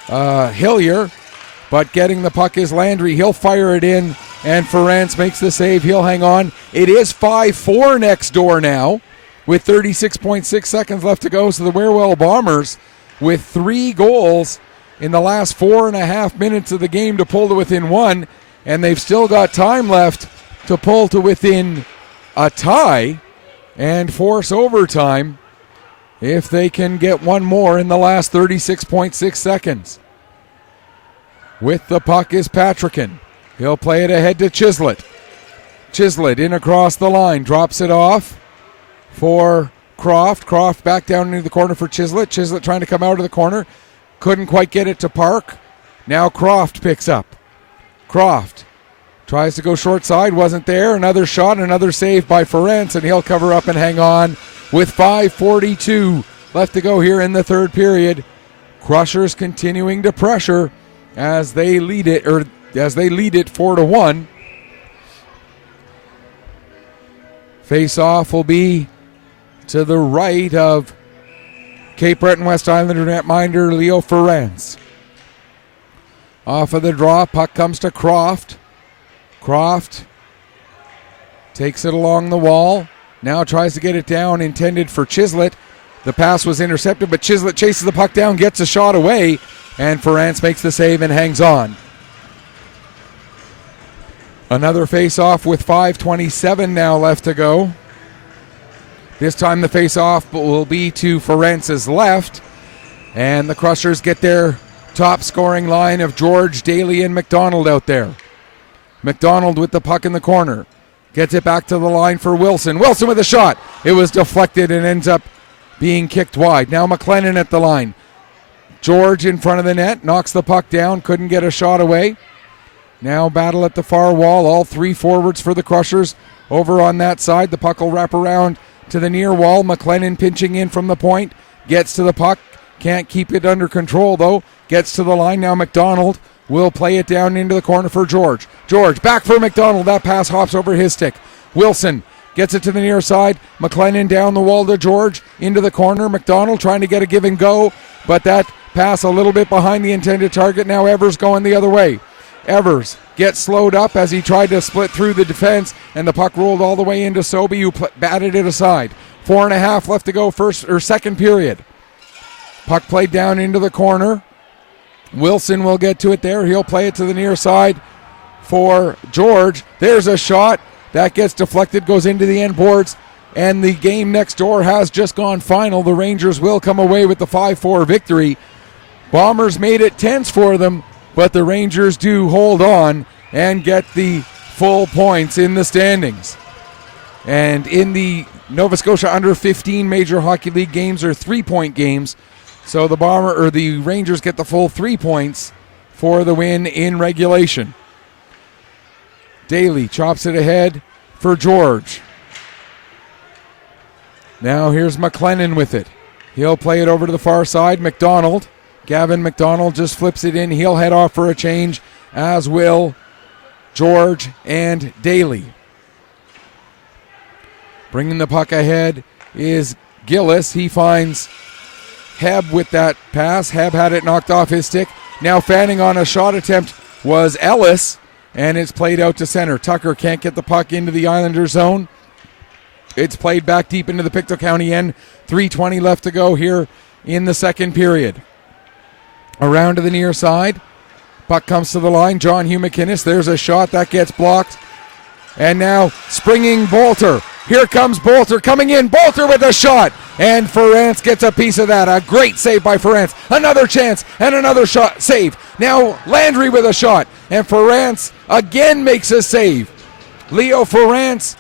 Hillier, but getting the puck is Landry. He'll fire it in, and Ferrance makes the save. He'll hang on. It is 5-4 next door now, with 36.6 seconds left to go. So the Wherewell Bombers, with 3 goals in the last 4.5 minutes of the game to pull to within 1, and they've still got time left to pull to within a tie and force overtime if they can get one more in the last 36.6 seconds. With the puck is Patrickin. He'll play it ahead to Chislett. Chislett in across the line, drops it off for Croft. Croft back down into the corner for Chislett. Chislett trying to come out of the corner. Couldn't quite get it to Park. Now Croft picks up. Croft tries to go short side, wasn't there. Another shot, another save by Ferrance, and he'll cover up and hang on with 5:42 left to go here in the third period. Crushers continuing to pressure as they lead it 4-1. Face-off will be to the right of Cape Breton West Islander netminder Leo Ferrance. Off of the draw, puck comes to Croft. Croft takes it along the wall. Now tries to get it down, intended for Chislett. The pass was intercepted, but Chislett chases the puck down, gets a shot away, and Ferrance makes the save and hangs on. Another face-off with 5:27 now left to go. This time the face-off will be to Ferrance's left, and the Crushers get their top scoring line of George, Daly, and McDonald out there. McDonald with the puck in the corner. Gets it back to the line for Wilson. Wilson with a shot. It was deflected and ends up being kicked wide. Now McLennan at the line. George in front of the net. Knocks the puck down. Couldn't get a shot away. Now battle at the far wall. All 3 forwards for the Crushers over on that side. The puck will wrap around to the near wall. McLennan pinching in from the point. Gets to the puck. Can't keep it under control though. Gets to the line. Now McDonald will play it down into the corner for George. George back for McDonald. That pass hops over his stick. Wilson gets it to the near side. McLennan down the wall to George. Into the corner. McDonald trying to get a give and go. But that pass a little bit behind the intended target. Now Evers going the other way. Evers gets slowed up as he tried to split through the defense. And the puck rolled all the way into Sobey, who batted it aside. 4.5 left to go second period. Puck played down into the corner. Wilson will get to it there. He'll play it to the near side for George. There's a shot that gets deflected, goes into the end boards and the game next door has just gone final. The Rangers will come away with the 5-4 victory. Bombers made it tense for them, but the Rangers do hold on and get the full points in the standings. And in the Nova Scotia under 15 Major Hockey League games are 3-point games, so the Rangers get the full 3 points for the win in regulation. Daly chops it ahead for George. Now here's McLennan with it. He'll play it over to the far side. McDonald. Gavin McDonald just flips it in. He'll head off for a change, as will George and Daly. Bringing the puck ahead is Gillis. He finds Heb with that pass. Heb had it knocked off his stick. Now fanning on a shot attempt was Ellis, and it's played out to center. Tucker can't get the puck into the Islanders zone. It's played back deep into the Pictou County end. 3:20 left to go here in the second period. Around to the near side. Puck comes to the line. John Hugh McInnes. There's a shot that gets blocked. And now springing Bolter. Here comes Bolter coming in. Bolter with a shot. And Ferrance gets a piece of that. A great save by Ferrance. Another chance and another shot save. Now Landry with a shot. And Ferrance again makes a save. Leo Ferrance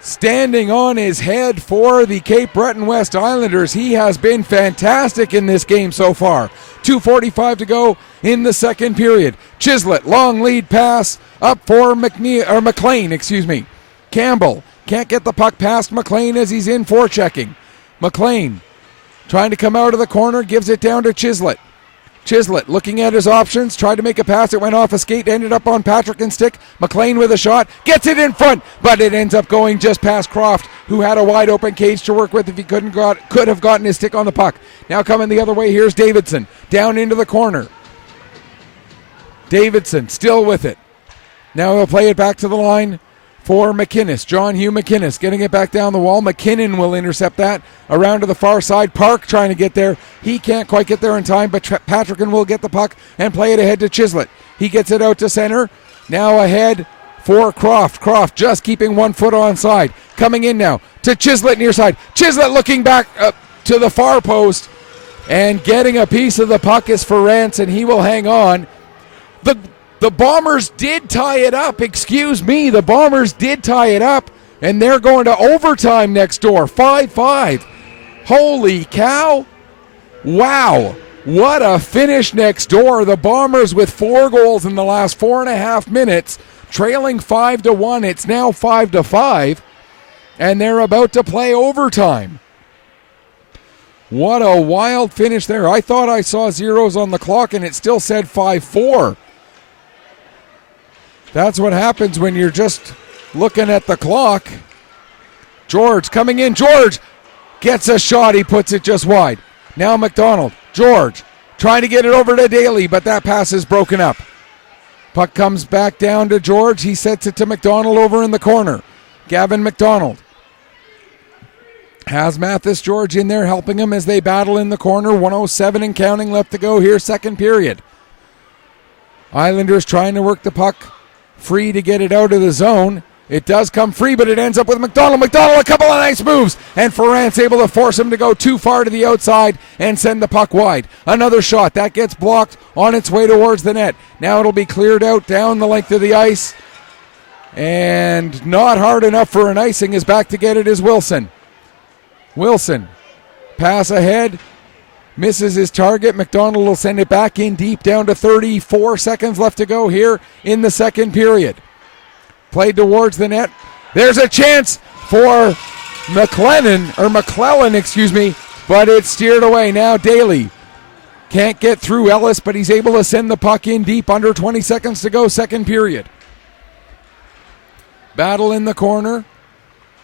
standing on his head for the Cape Breton West Islanders. He has been fantastic in this game so far. 2:45 to go in the second period. Chislett, long lead pass up for McLean. Campbell can't get the puck past McLean as he's in forechecking. McLean trying to come out of the corner, gives it down to Chislett. Chislett looking at his options, tried to make a pass, it went off a skate, ended up on Patrick and stick. McLean with a shot, gets it in front, but it ends up going just past Croft, who had a wide open cage to work with if he could have gotten his stick on the puck. Now coming the other way, here's Davidson, down into the corner. Davidson still with it. Now he'll play it back to the line for McInnes. John Hugh McInnes getting it back down the wall. McKinnon will intercept that. Around to the far side. Park trying to get there. He can't quite get there in time, but Patrickin will get the puck and play it ahead to Chislett. He gets it out to center. Now ahead for Croft. Croft just keeping 1 foot onside. Coming in now to Chislett near side. Chislett looking back to the far post and getting a piece of the puck is Ferrance, and he will hang on. The Bombers did tie it up. The Bombers did tie it up, and they're going to overtime next door. 5-5. Holy cow. Wow. What a finish next door. The Bombers with 4 goals in the last 4.5 minutes, trailing 5-1. It's now 5-5, and they're about to play overtime. What a wild finish there. I thought I saw zeros on the clock, and it still said 5-4. That's what happens when you're just looking at the clock. George coming in. George gets a shot. He puts it just wide. Now McDonald. George trying to get it over to Daly, but that pass is broken up. Puck comes back down to George. He sets it to McDonald over in the corner. Gavin McDonald has Mathis George in there helping him as they battle in the corner. 1:07 and counting left to go here, second period. Islanders trying to work the puck free to get it out of the zone. It does come free, but it ends up with McDonald. McDonald, a couple of nice moves, and Ferrance able to force him to go too far to the outside and send the puck wide. Another shot that gets blocked on its way towards the net. Now it'll be cleared out down the length of the ice, and not hard enough for an icing. Is back to get it is Wilson. Wilson, pass ahead, misses his target. McDonald will send it back in deep down to 34 seconds left to go here in the second period. Played towards the net. There's a chance for McClellan, but it's steered away. Now Daly can't get through Ellis, but he's able to send the puck in deep. Under 20 seconds to go, second period. Battle in the corner.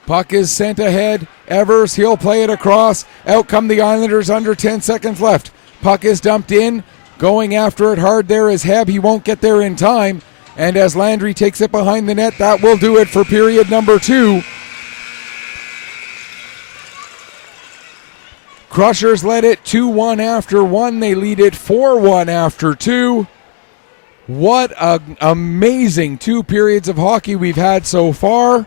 Puck is sent ahead. Evers, he'll play it across. Out come the Islanders, under 10 seconds left. Puck is dumped in. Going after it hard there is Heb. He won't get there in time. And as Landry takes it behind the net, that will do it for period number 2. Crushers led it 2-1 after 1. They lead it 4-1 after 2. What an amazing 2 periods of hockey we've had so far.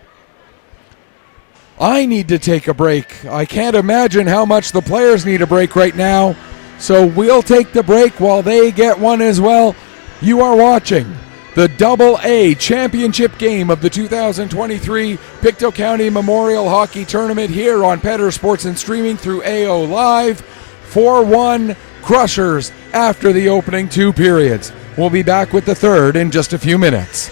I need to take a break. I can't imagine how much the players need a break right now. So we'll take the break while they get one as well. You are watching the Double A Championship game of the 2023 Pictou County Memorial Hockey Tournament here on Petter Sports and streaming through AO Live. 4-1 Crushers after the opening two periods. We'll be back with the third in just a few minutes.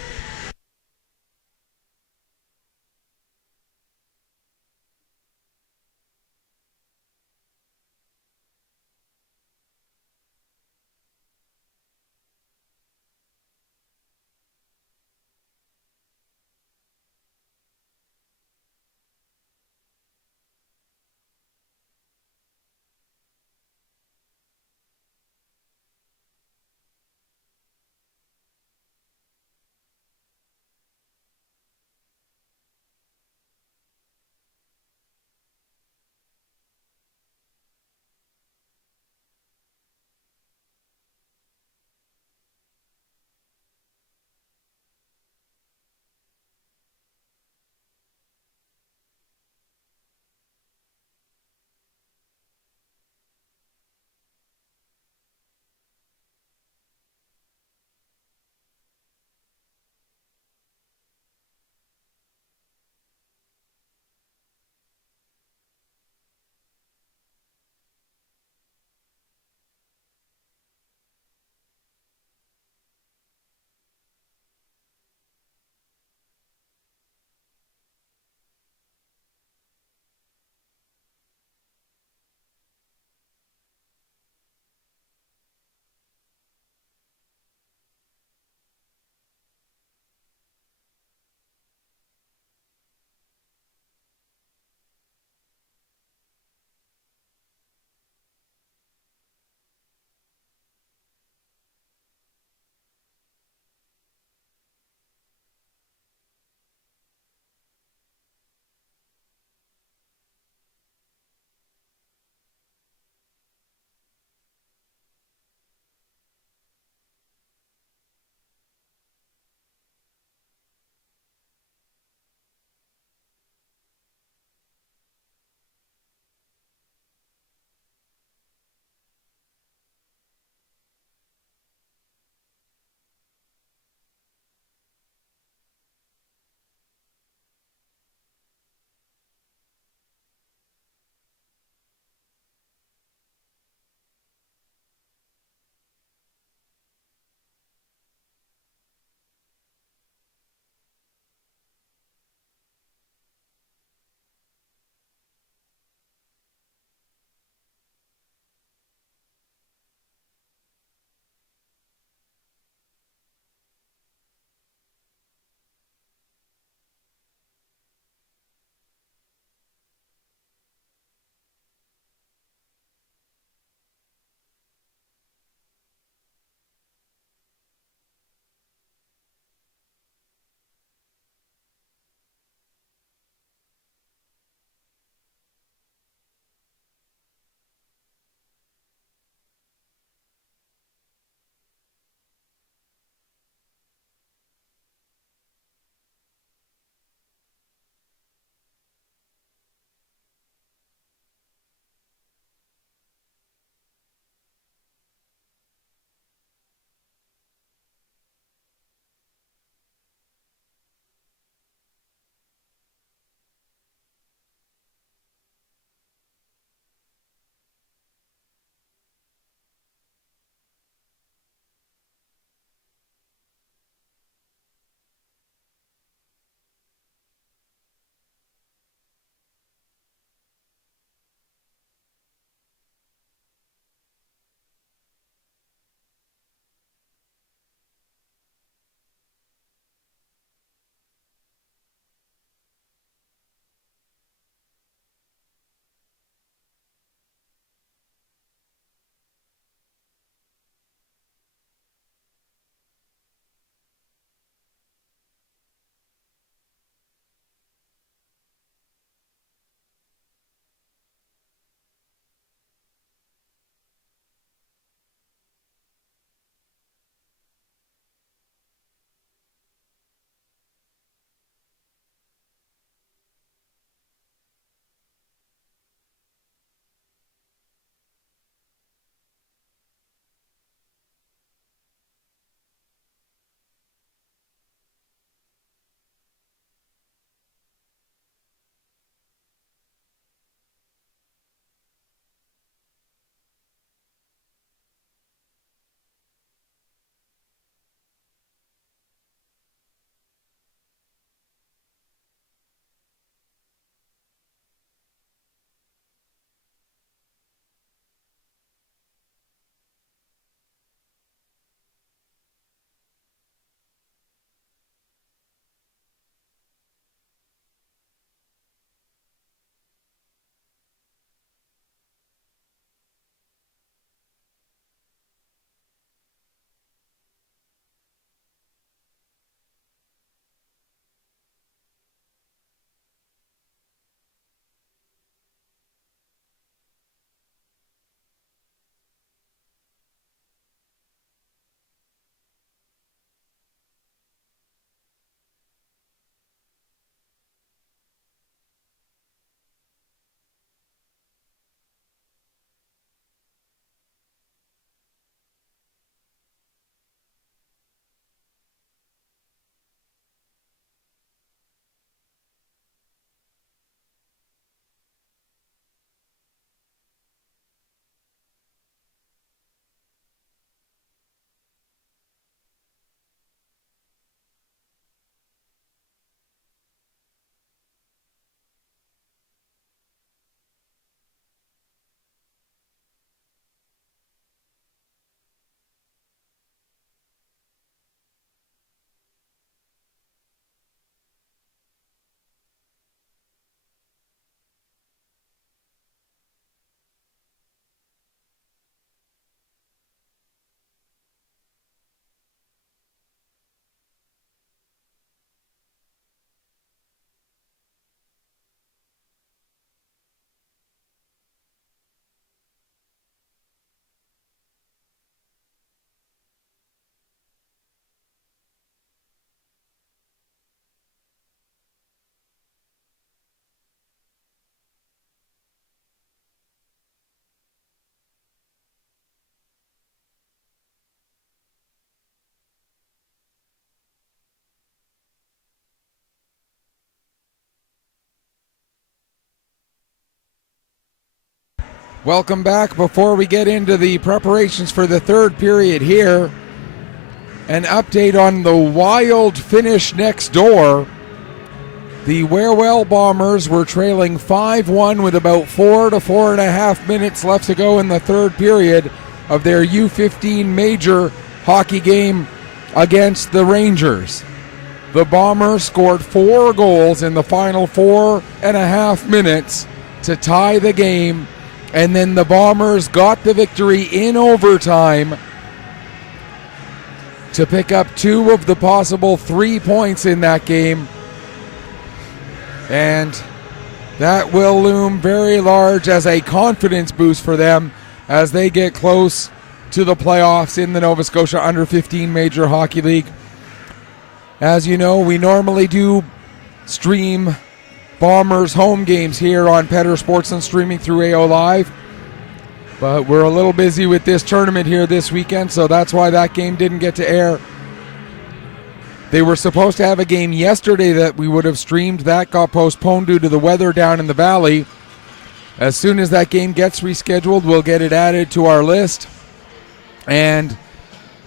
Welcome back. Before we get into the preparations for the third period here, an update on the wild finish next door. The Wherewell Bombers were trailing 5-1 with about 4 to 4.5 minutes left to go in the third period of their U15 major hockey game against the Rangers. The Bombers scored 4 goals in the final 4.5 minutes to tie the game, and then the Bombers got the victory in overtime to pick up 2 of the possible 3 points in that game. And that will loom very large as a confidence boost for them as they get close to the playoffs in the Nova Scotia Under-15 Major Hockey League. As you know, we normally do stream Bombers home games here on Petter Sports and streaming through AO Live. But we're a little busy with this tournament here this weekend, so that's why that game didn't get to air. They were supposed to have a game yesterday that we would have streamed. That got postponed due to the weather down in the valley. As soon as that game gets rescheduled, we'll get it added to our list. And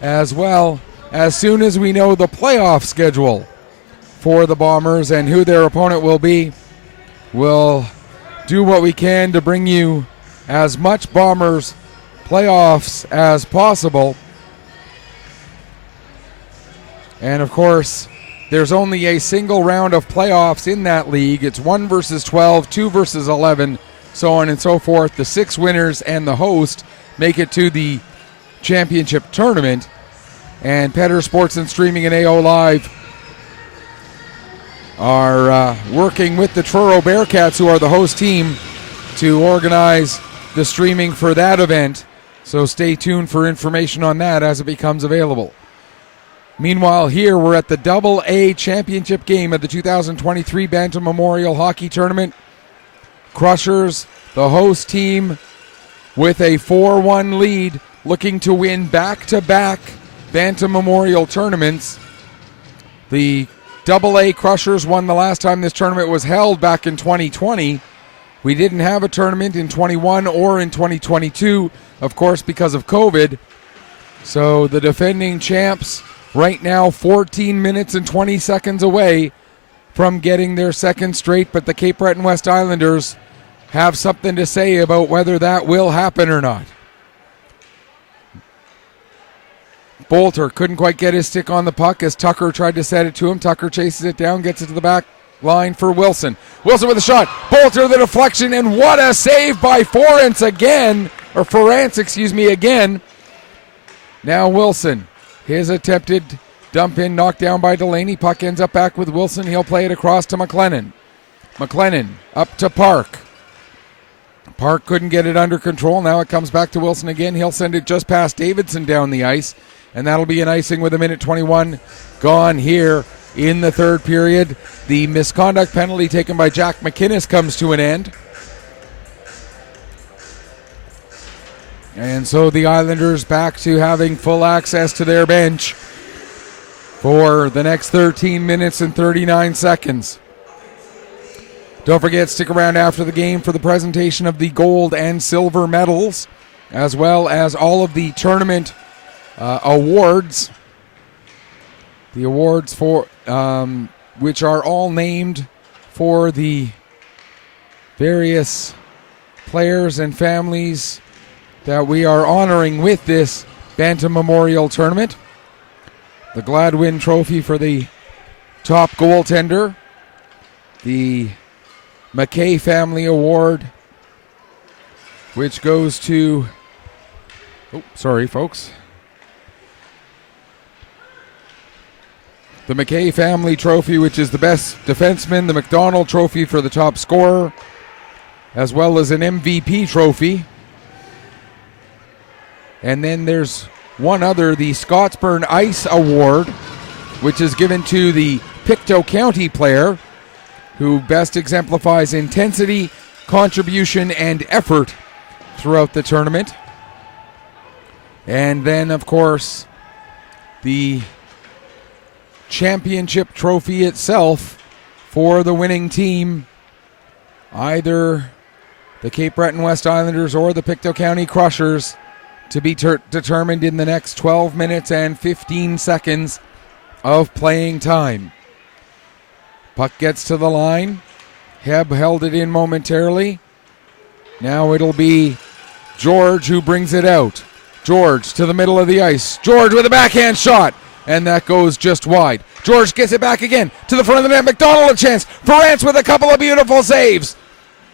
as well, as soon as we know the playoff schedule for the Bombers and who their opponent will be, we'll do what we can to bring you as much Bombers playoffs as possible. And of course, there's only a single round of playoffs in that league. It's 1 versus 12, 2 versus 11, so on and so forth. The 6 winners and the host make it to the championship tournament. And Petter Sports and Streaming and AO Live are working with the Truro Bearcats, who are the host team, to organize the streaming for that event. So stay tuned for information on that as it becomes available. Meanwhile, here we're at the AA championship game of the 2023 Bantam Memorial Hockey Tournament. Crushers, the host team, with a 4-1 lead, looking to win back-to-back Bantam Memorial tournaments. The AA Crushers won the last time this tournament was held back in 2020. We didn't have a tournament in 21 or in 2022, of course, because of COVID. So the defending champs right now 14 minutes and 20 seconds away from getting their second straight, but the Cape Breton West Islanders have something to say about whether that will happen or not. Bolter couldn't quite get his stick on the puck as Tucker tried to set it to him. Tucker chases it down, gets it to the back line for Wilson. Wilson with a shot. Bolter the deflection, and what a save by Ference again. Now Wilson. His attempted dump in, knocked down by Delaney. Puck ends up back with Wilson. He'll play it across to McLennan. McLennan up to Park. Park couldn't get it under control. Now it comes back to Wilson again. He'll send it just past Davidson down the ice. And that'll be an icing with 1:21 gone here in the third period. The misconduct penalty taken by Jack McInnes comes to an end. And so the Islanders back to having full access to their bench for the next 13 minutes and 39 seconds. Don't forget, stick around after the game for the presentation of the gold and silver medals, as well as all of the tournament awards. The awards for which are all named for the various players and families that we are honoring with this Bantam Memorial Tournament. The Gladwin Trophy for the top goaltender. The McKay Family Award, which goes to... Oh, sorry, folks. The McKay Family Trophy, which is the best defenseman. The McDonald Trophy for the top scorer, as well as an MVP trophy. And then there's one other, the Scottsburn Ice Award, which is given to the Pictou County player who best exemplifies intensity, contribution, and effort throughout the tournament. And then, of course, the championship trophy itself for the winning team. Either the Cape Breton West Islanders or the Pictou County Crushers, to be determined in the next 12 minutes and 15 seconds of playing time. Puck gets to the line. Heb held it in momentarily. Now it'll be George who brings it out. George to the middle of the ice. George with a backhand shot. And that goes just wide. George gets it back again to the front of the net. McDonald a chance. Ferrance with a couple of beautiful saves.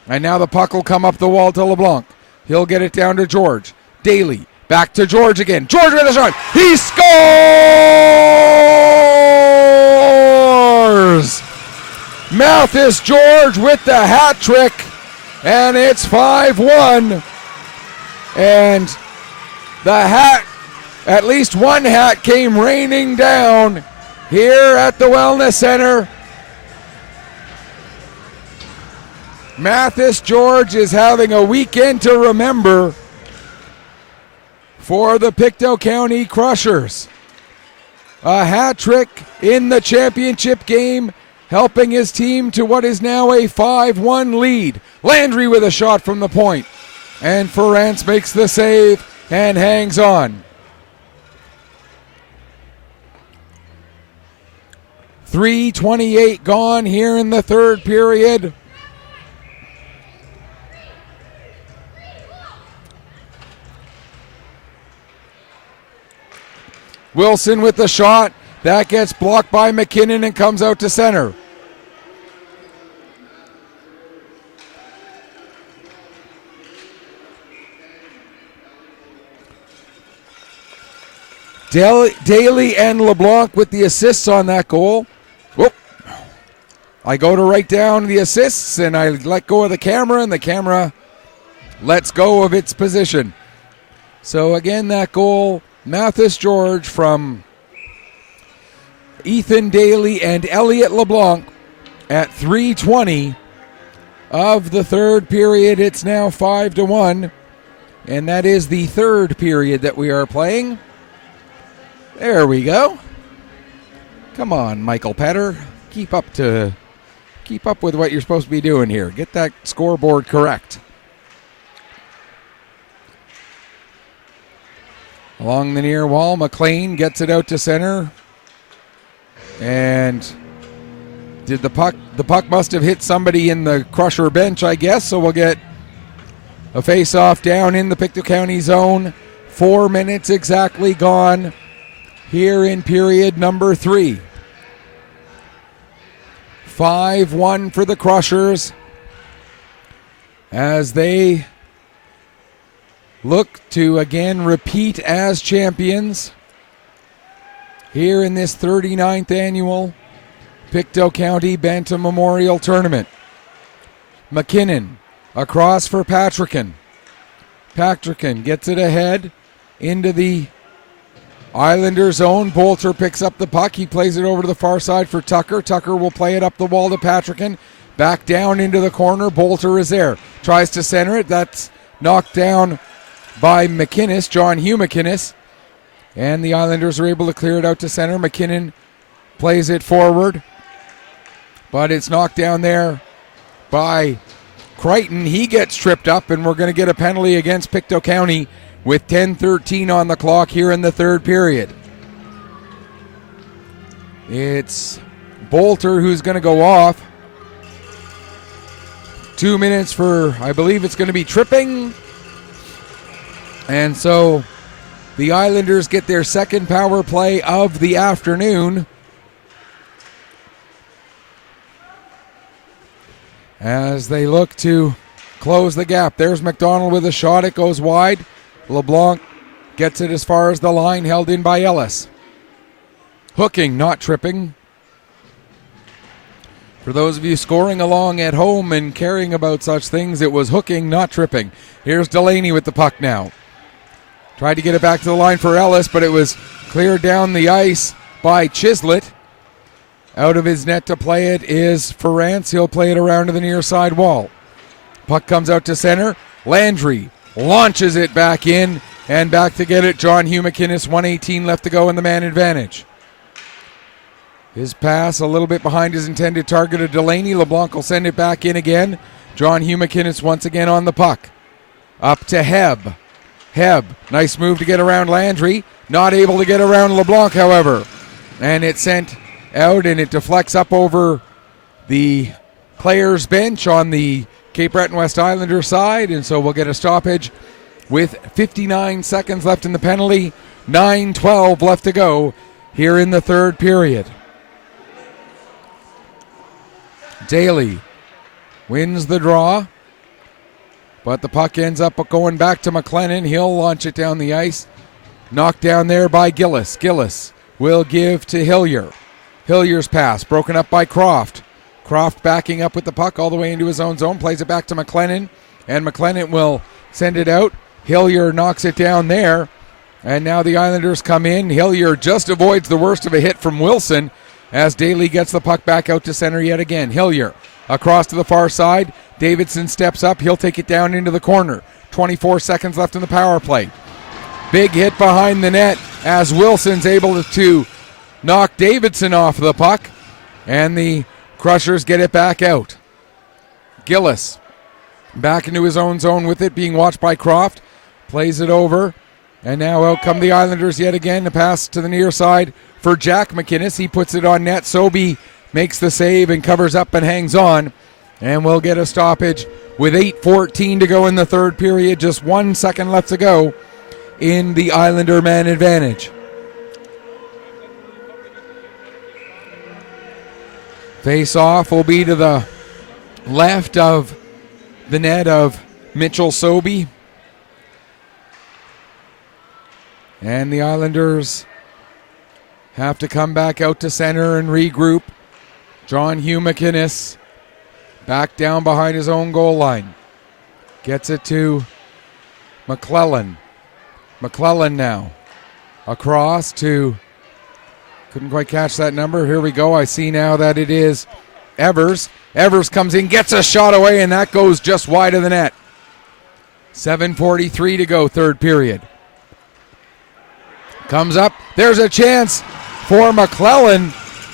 And now the puck will come up the wall to LeBlanc. He'll get it down to George. Daly back to George again. George with a shot. He scores! Mathis George with the hat trick. And it's 5-1. And the hat, at least one hat, came raining down here at the Wellness Center. Mathis George is having a weekend to remember for the Pictou County Crushers. A hat trick in the championship game, helping his team to what is now a 5-1 lead. Landry with a shot from the point. And Ferrance makes the save and hangs on. 3:28 gone here in the third period. Wilson with the shot. That gets blocked by McKinnon and comes out to center. Daly and LeBlanc with the assists on that goal. Whoop. I go to write down the assists and I let go of the camera and the camera lets go of its position. So again, that goal, Mathis George from Ethan Daly and Elliot LeBlanc at 3:20 of the third period. It's now 5-1, and that is the third period that we are playing. There we go. Come on, Michael Petter. Keep up with what you're supposed to be doing here. Get that scoreboard correct. Along the near wall, McLean gets it out to center. And the puck must have hit somebody in the Crusher bench, I guess, so we'll get a face-off down in the Pictou County zone. 4 minutes exactly gone here in period number 3. 5-1 for the Crushers as they look to again repeat as champions here in this 39th annual Pictou County Bantam Memorial Tournament. McKinnon across for Patrickin. Patrickin gets it ahead into the Islander zone. Bolter picks up the puck. He plays it over to the far side for Tucker. Tucker will play it up the wall to Patrickin. Back down into the corner. Bolter is there. Tries to center it. That's knocked down by McInnes, John Hugh McInnes. And the Islanders are able to clear it out to center. McKinnon plays it forward. But it's knocked down there by Crichton. He gets tripped up, and we're going to get a penalty against Pictou County with 10:13 on the clock here in the third period. It's Bolter who's going to go off. 2 minutes for, I believe it's going to be tripping. And so the Islanders get their second power play of the afternoon. As they look to close the gap. There's McDonald with a shot. It goes wide. LeBlanc gets it as far as the line, held in by Ellis. Hooking, not tripping. For those of you scoring along at home and caring about such things, it was hooking, not tripping. Here's Delaney with the puck now. Tried to get it back to the line for Ellis, but it was cleared down the ice by Chislett. Out of his net to play it is Ferrance. He'll play it around to the near side wall. Puck comes out to center. Landry launches it back in, and back to get it, John Hugh McInnes. 1:18 left to go in the man advantage. His pass a little bit behind his intended target of Delaney. LeBlanc will send it back in again John Hugh McInnes once again on the puck. Up to Heb. Heb, nice move to get around Landry. Not able to get around LeBlanc, however. And it's sent out, and it deflects up over the players' bench on the Cape Breton West Islander side, and so we'll get a stoppage with 59 seconds left in the penalty. 9:12 left to go here in the third period. Daly wins the draw, but the puck ends up going back to McLennan. He'll launch it down the ice. Knocked down there by Gillis. Gillis will give to Hillier. Hillier's pass broken up by Croft. Croft backing up with the puck all the way into his own zone. Plays it back to McLennan, and McLennan will send it out. Hillier knocks it down there, and now the Islanders come in. Hillier just avoids the worst of a hit from Wilson as Daly gets the puck back out to center yet again. Hillier across to the far side. Davidson steps up. He'll take it down into the corner. 24 seconds left in the power play. Big hit behind the net as Wilson's able to knock Davidson off the puck, and the Crushers get it back out. Gillis back into his own zone with it, being watched by Croft. Plays it over, and now out come the Islanders yet again. The pass to the near side for Jack McInnes. He puts it on net. Sobey makes the save and covers up and hangs on, and we'll get a stoppage with 8:14 to go in the third period. Just 1 second left to go in the Islander man advantage. Face off will be to the left of the net of Mitchell Sobey. And the Islanders have to come back out to center and regroup. John Hugh McInnes back down behind his own goal line. Gets it to McClellan. McClellan now across to, couldn't quite catch that number. Here we go. I see now that it is Evers. Evers comes in, gets a shot away, and that goes just wide of the net. 7:43 to go, third period. Comes up. There's a chance for McClellan,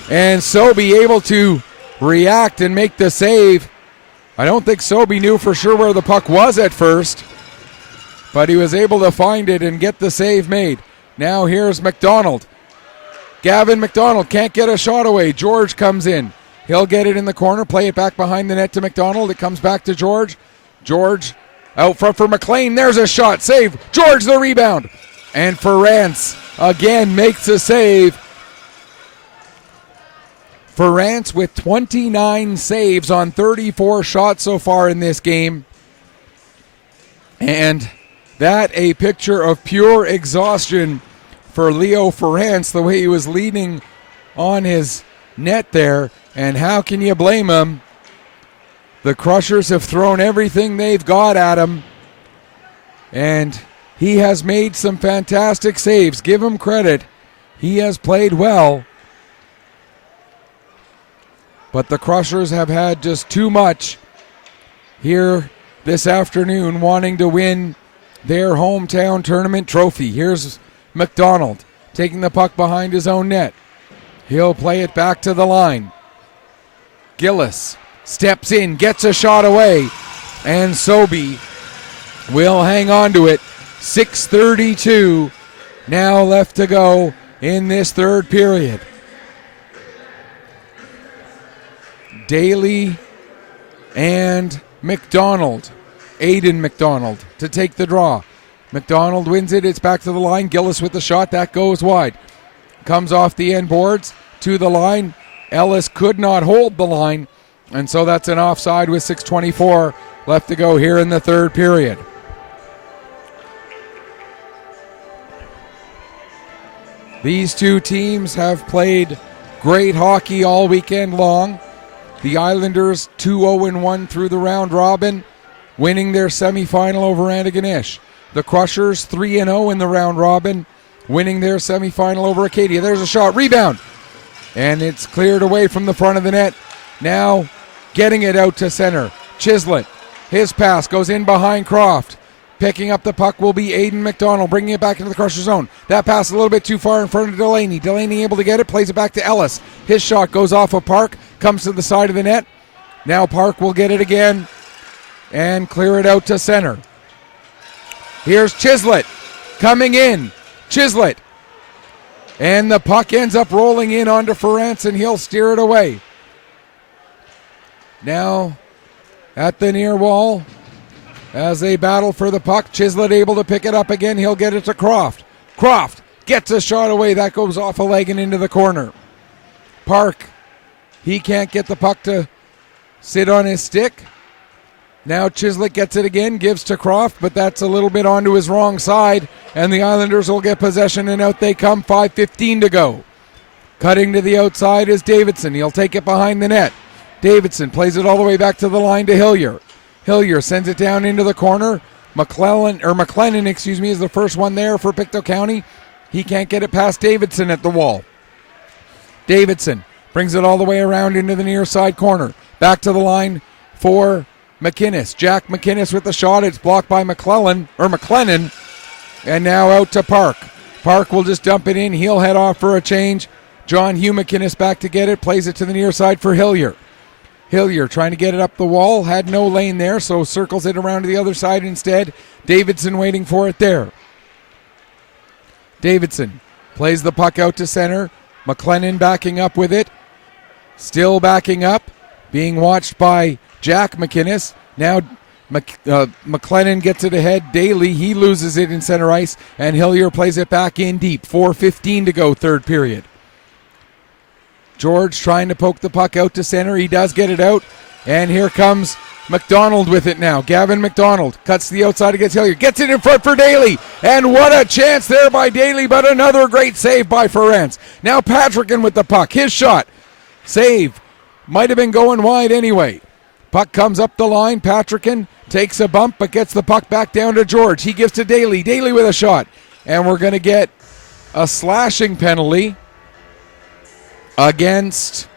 and Sobey able to react and make the save. I don't think Sobey knew for sure where the puck was at first, but he was able to find it and get the save made. Now here's McDonald. Gavin McDonald can't get a shot away. George comes in. He'll get it in the corner, play it back behind the net to McDonald. It comes back to George. George out front for McLean. There's a shot. Save. George the rebound. And Ferrance again makes a save. Ferrance with 29 saves on 34 shots so far in this game. And that a picture of pure exhaustion for Leo Ferrance, the way he was leaning on his net there. And how can you blame him? The Crushers have thrown everything they've got at him, and he has made some fantastic saves. Give him credit. He has played well. But the Crushers have had just too much here this afternoon, wanting to win their hometown tournament trophy. Here's McDonald taking the puck behind his own net. He'll play it back to the line. Gillis steps in, gets a shot away, and Sobey will hang on to it. 6:32 now left to go in this third period. Daly and McDonald, Aiden McDonald, to take the draw. McDonald wins it. It's back to the line. Gillis with the shot. That goes wide. Comes off the end boards to the line. Ellis could not hold the line, and so that's an offside with 6:24 left to go here in the third period. These two teams have played great hockey all weekend long. The Islanders 2-0-1 through the round robin, winning their semifinal over Antigonish. The Crushers 3-0 in the round robin, winning their semifinal over Acadia. There's a shot, rebound, and it's cleared away from the front of the net. Now getting it out to center. Chislett, his pass goes in behind Croft. Picking up the puck will be Aiden McDonald, bringing it back into the Crusher zone. That pass a little bit too far in front of Delaney. Delaney able to get it, plays it back to Ellis. His shot goes off of Park, comes to the side of the net. Now Park will get it again. and clear it out to center. Here's Chislett coming in. Chislett. And the puck ends up rolling in onto Ference, and he'll steer it away. Now at the near wall as they battle for the puck. Chislett able to pick it up again. He'll get it to Croft. Croft gets a shot away. That goes off a leg and into the corner. Park. He can't get the puck to sit on his stick. Now Chislett gets it again, gives to Croft, but that's a little bit onto his wrong side, and the Islanders will get possession, and out they come, 5:15 to go. Cutting to the outside is Davidson. He'll take it behind the net. Davidson plays it all the way back to the line to Hillier. Hillier sends it down into the corner. McLennan, is the first one there for Pictou County. He can't get it past Davidson at the wall. Davidson brings it all the way around into the near side corner. Back to the line for McInnes. Jack McInnes with the shot. It's blocked by McLennan. And now out to Park. Park will just dump it in. He'll head off for a change. John Hugh McInnes back to get it. Plays it to the near side for Hillier. Hillier trying to get it up the wall. Had no lane there, so circles it around to the other side instead. Davidson waiting for it there. Davidson plays the puck out to center. McLennan backing up with it. Still backing up. Being watched by Jack McInnes. Now McLennan gets it ahead. Daly, he loses it in center ice, and Hillier plays it back in deep. 4:15 to go, third period. George trying to poke the puck out to center. He does get it out, and here comes McDonald with it now. Gavin McDonald cuts to the outside against Hillier. Gets it in front for Daly, and what a chance there by Daly, but another great save by Ference. Now Patrickin with the puck. His shot. Save. Might have been going wide anyway. Puck comes up the line. Patrickin takes a bump but gets the puck back down to George. He gives to Daly. Daly with a shot. And we're going to get a slashing penalty against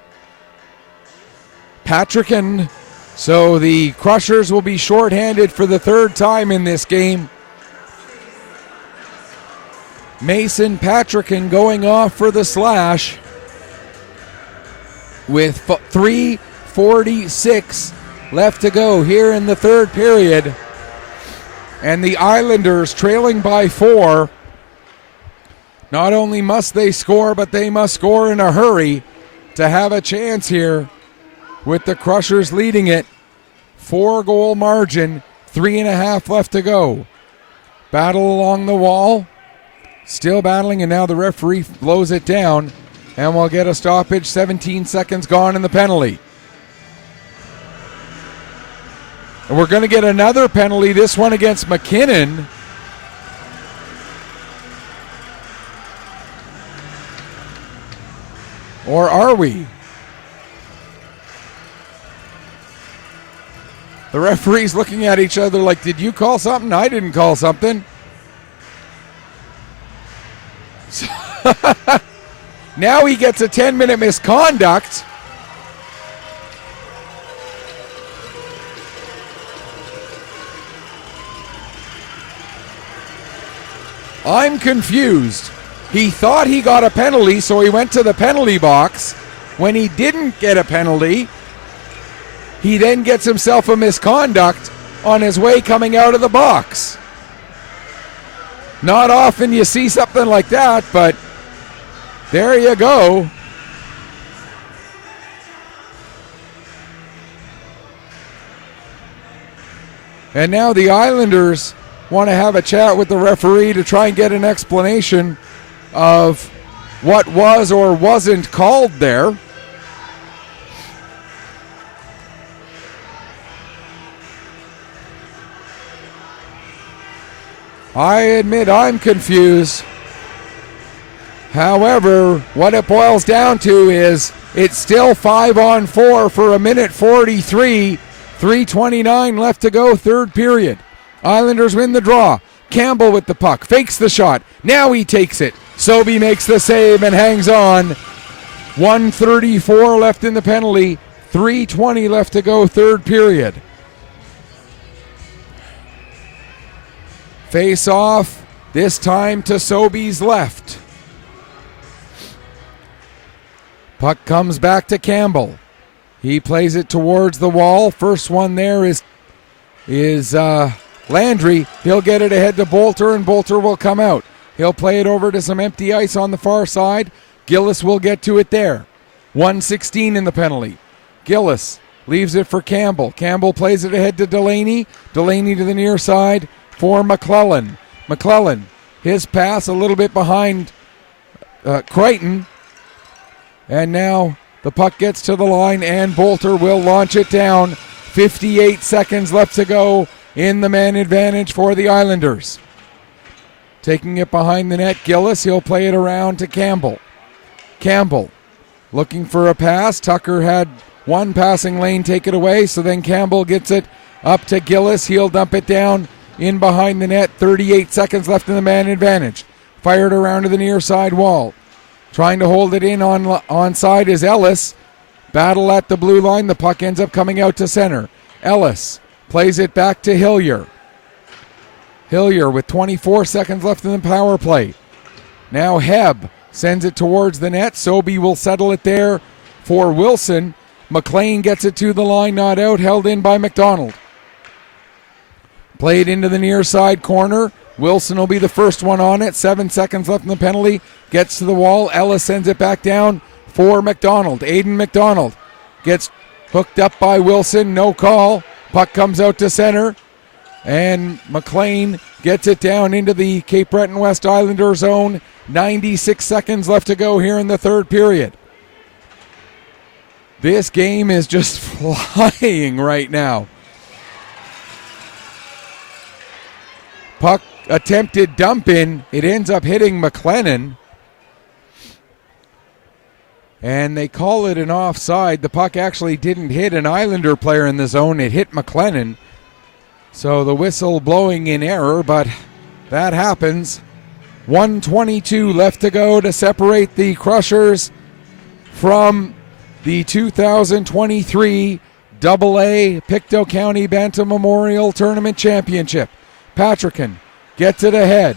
Patrickin. So the Crushers will be shorthanded for the third time in this game. Mason Patrickin going off for the slash with 3:46 left to go here in the third period. And the Islanders trailing by 4. Not only must they score, but they must score in a hurry to have a chance here with the Crushers leading it. 4-goal margin, 3.5 left to go. Battle along the wall. Still battling, and now the referee blows it down. And we'll get a stoppage, 17 seconds gone in the penalty. And we're going to get another penalty, this one against McKinnon. Or are we? The referee's looking at each other like, did you call something? I didn't call something. Now he gets a 10-minute misconduct. I'm confused. He thought he got a penalty, so he went to the penalty box. When he didn't get a penalty, he then gets himself a misconduct on his way coming out of the box. Not often you see something like that, but there you go. And now the Islanders want to have a chat with the referee to try and get an explanation of what was or wasn't called there. I admit I'm confused. However, what it boils down to is it's still 5-on-4 for 1:43, 3:29 left to go, third period. Islanders win the draw. Campbell with the puck, fakes the shot. Now he takes it. Sobey makes the save and hangs on. 1:34 left in the penalty, 3:20 left to go, third period. Face off, this time to Sobey's left. Puck comes back to Campbell. He plays it towards the wall. First one there is is Landry. He'll get it ahead to Bolter, and Bolter will come out. He'll play it over to some empty ice on the far side. Gillis will get to it there. 1:16 in the penalty. Gillis leaves it for Campbell. Campbell plays it ahead to Delaney. Delaney to the near side for McClellan. McClellan, his pass a little bit behind Crichton. And now the puck gets to the line, and Bolter will launch it down. 58 seconds left to go in the man advantage for the Islanders. Taking it behind the net, Gillis. He'll play it around to Campbell. Campbell looking for a pass. Tucker had one passing lane take it away, so then Campbell gets it up to Gillis. He'll dump it down in behind the net. 38 seconds left in the man advantage. Fired around to the near side wall. Trying to hold it in on side is Ellis. Battle at the blue line. The puck ends up coming out to center. Ellis plays it back to Hillier. Hillier with 24 seconds left in the power play. Now Hebb sends it towards the net. Sobey will settle it there for Wilson. McLean gets it to the line, not out, held in by McDonald. Played into the near side corner. Wilson will be the first one on it. 7 seconds left in the penalty. Gets to the wall. Ellis sends it back down for McDonald. Aiden McDonald gets hooked up by Wilson. No call. Puck comes out to center. And McLean gets it down into the Cape Breton West Islander zone. 96 seconds left to go here in the third period. This game is just flying right now. Puck attempted dump in. It ends up hitting McLennan. And they call it an offside. The puck actually didn't hit an Islander player in the zone. It hit McLennan. So the whistle blowing in error, but that happens. 1:22 left to go to separate the Crushers from the 2023 AA Pictou County Bantam Memorial Tournament Championship. Patrickin gets it ahead.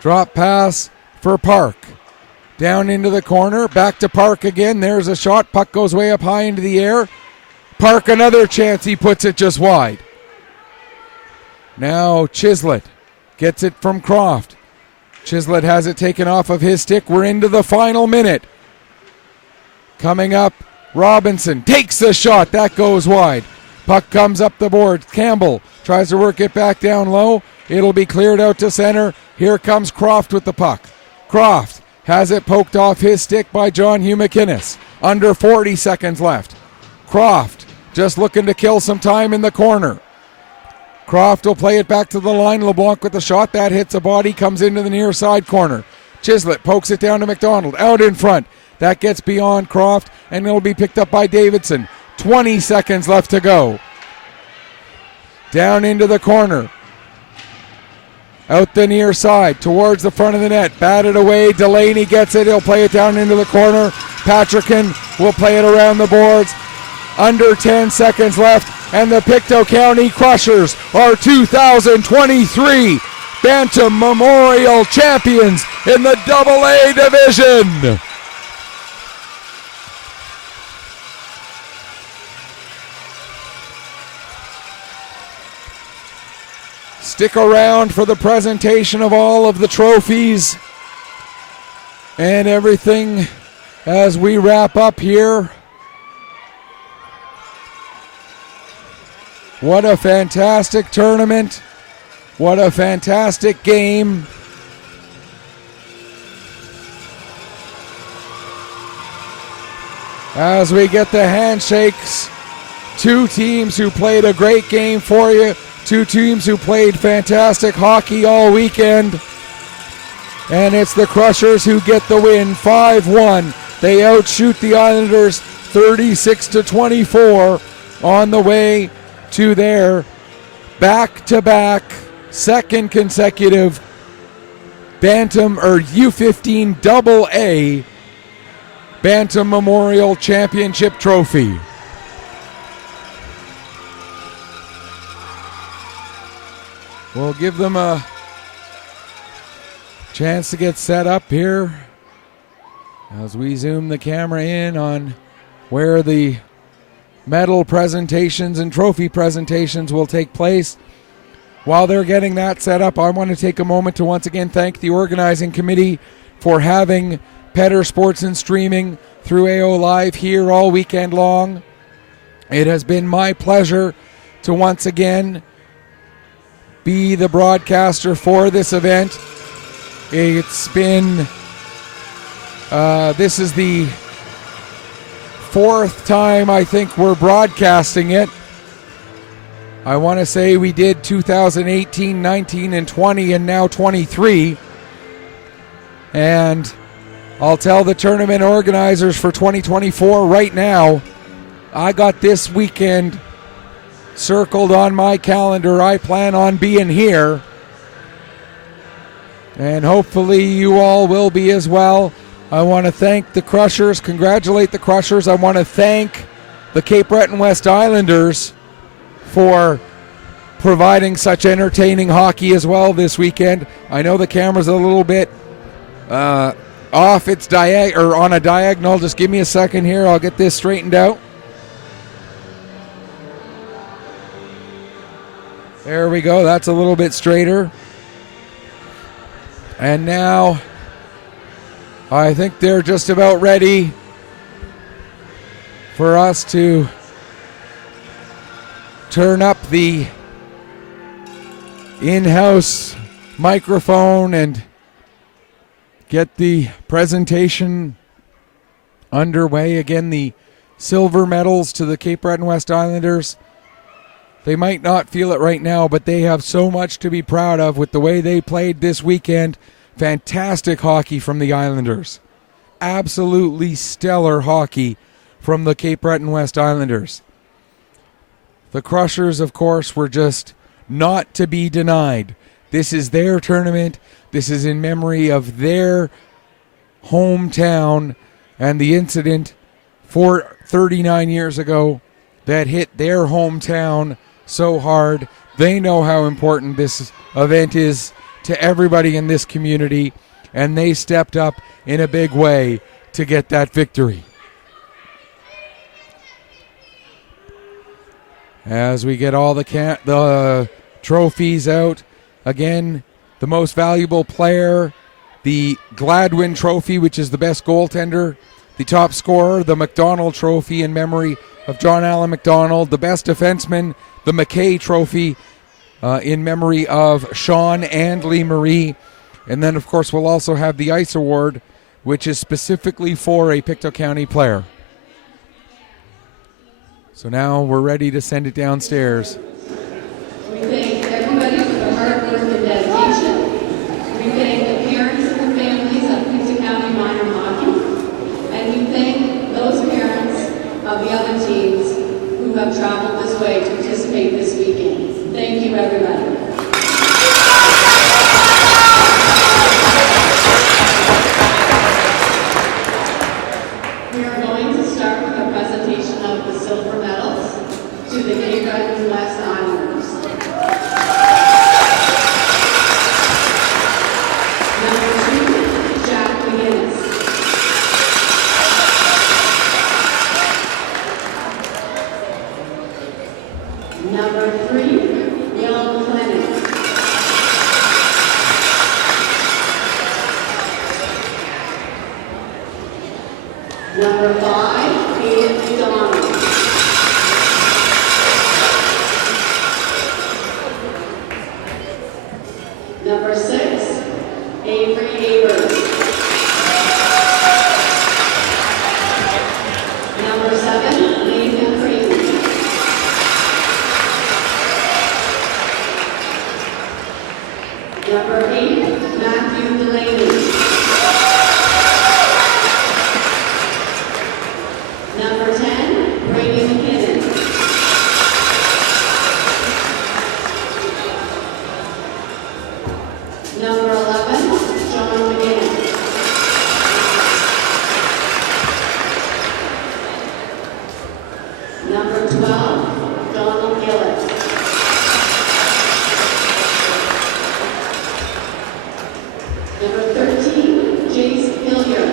Drop pass for Park. Down into the corner, back to Park again. There's a shot. Puck goes way up high into the air. Park, another chance. He puts it just wide. Now Chislett gets it from Croft. Chislett has it taken off of his stick. We're into the final minute. Coming up, Robinson takes the shot. That goes wide. Puck comes up the board. Campbell tries to work it back down low. It'll be cleared out to center. Here comes Croft with the puck. Croft has it poked off his stick by John Hugh McInnes. Under 40 seconds left. Croft just looking to kill some time in the corner. Croft will play it back to the line. LeBlanc with the shot. That hits a body, comes into the near side corner. Chislett pokes it down to McDonald. Out in front. That gets beyond Croft, and it'll be picked up by Davidson. 20 seconds left to go. Down into the corner. Out the near side, towards the front of the net. Batted away. Delaney gets it. He'll play it down into the corner. Patrickin will play it around the boards. Under 10 seconds left, and the Pictou County Crushers are 2023 Bantam Memorial Champions in the AA Division. Stick around for the presentation of all of the trophies and everything as we wrap up here. What a fantastic tournament. What a fantastic game. As we get the handshakes, two teams who played a great game for you. Two teams who played fantastic hockey all weekend. And it's the Crushers who get the win, 5-1. They outshoot the Islanders 36-24 on the way to their back-to-back, second consecutive Bantam or U15 AA Bantam Memorial Championship trophy. We'll give them a chance to get set up here as we zoom the camera in on where the medal presentations and trophy presentations will take place. While they're getting that set up, I want to take a moment to once again thank the organizing committee for having Petter Sports and Streaming through AO Live here all weekend long. It has been my pleasure to once again be the broadcaster for this event. It's been, this is the fourth time I think we're broadcasting it. I want to say we did 2018, 19, and 20, and now 23. And I'll tell the tournament organizers for 2024 right now, I got this weekend circled on my calendar. I plan on being here. And hopefully you all will be as well. I want to thank the Crushers, congratulate the Crushers. I want to thank the Cape Breton West Islanders for providing such entertaining hockey as well this weekend. I know the camera's a little bit off its on a diagonal. Just give me a second here. I'll get this straightened out. There we go. That's a little bit straighter. And now I think they're just about ready for us to turn up the in-house microphone and get the presentation underway. Again, the silver medals to the Cape Breton West Islanders. They might not feel it right now, but they have so much to be proud of with the way they played this weekend. Fantastic hockey from the Islanders. Absolutely stellar hockey from the Cape Breton West Islanders. The Crushers, of course, were just not to be denied. This is their tournament. This is in memory of their hometown and the incident 39 years ago that hit their hometown so hard. They know how important this event is to everybody in this community, and they stepped up in a big way to get that victory. As we get all the trophies out, again, the most valuable player, the Gladwin Trophy, which is the best goaltender, the top scorer, the McDonald Trophy in memory of John Allen McDonald, the best defenseman, the McKay Trophy in memory of Sean and Lee Marie, and then, of course, we'll also have the Ice Award, which is specifically for a Pictou County player. So now we're ready to send it downstairs. We thank everybody for the hard work and dedication. We thank the parents and the families of Pictou County minor hockey. And we thank those parents of the other teams who have traveled this way to participate this weekend. Thank you, everybody. We are going to start with a presentation of the silver medals to the Cape Breton West Islanders. Number 2, Jack McGinnis. Number 3, Will Clement. Number 5, Ian McDonald. Number 6, Avery Avers. Number 7, Nathan Creighton. Number 8, Matthew Delaney. Number 10, Brady McKinnon. Number 11, John McGinn. Number 12, Donald Gillett. Number 13, Jace Hilliard.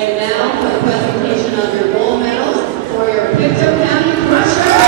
And now for the presentation of your gold medals for your Pictou County Crushers.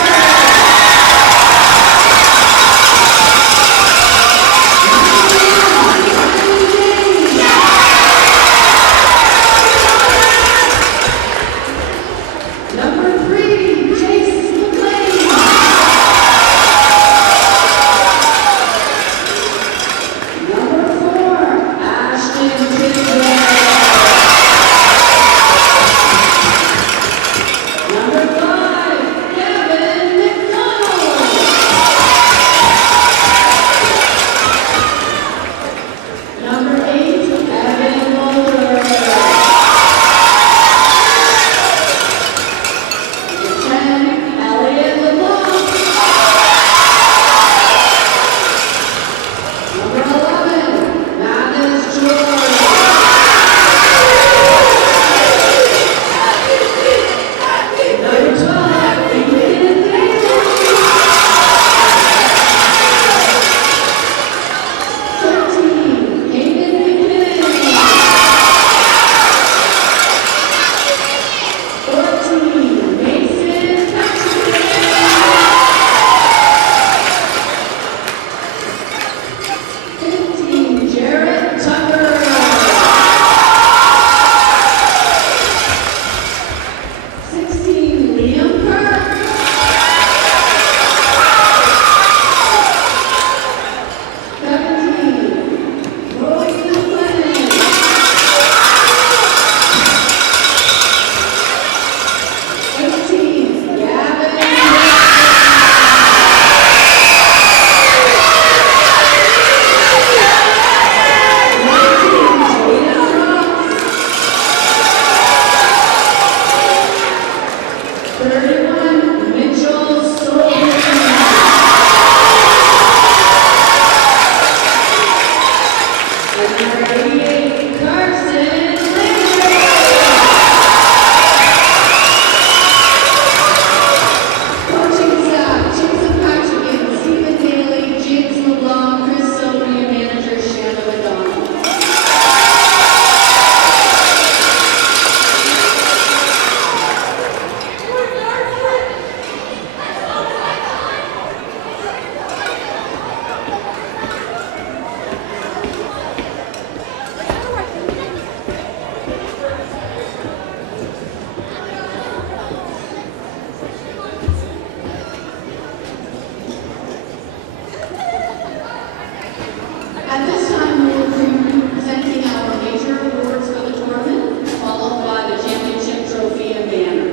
At this time, we will be presenting our major awards for the tournament, followed by the championship trophy and banner.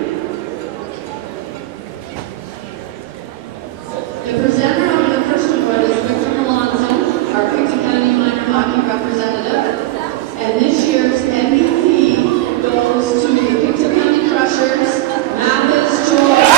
The presenter of the first award is Victor Alonso, our Pictou County minor hockey representative. And this year's MVP goes to the Pictou County Crushers, Mathis Joy.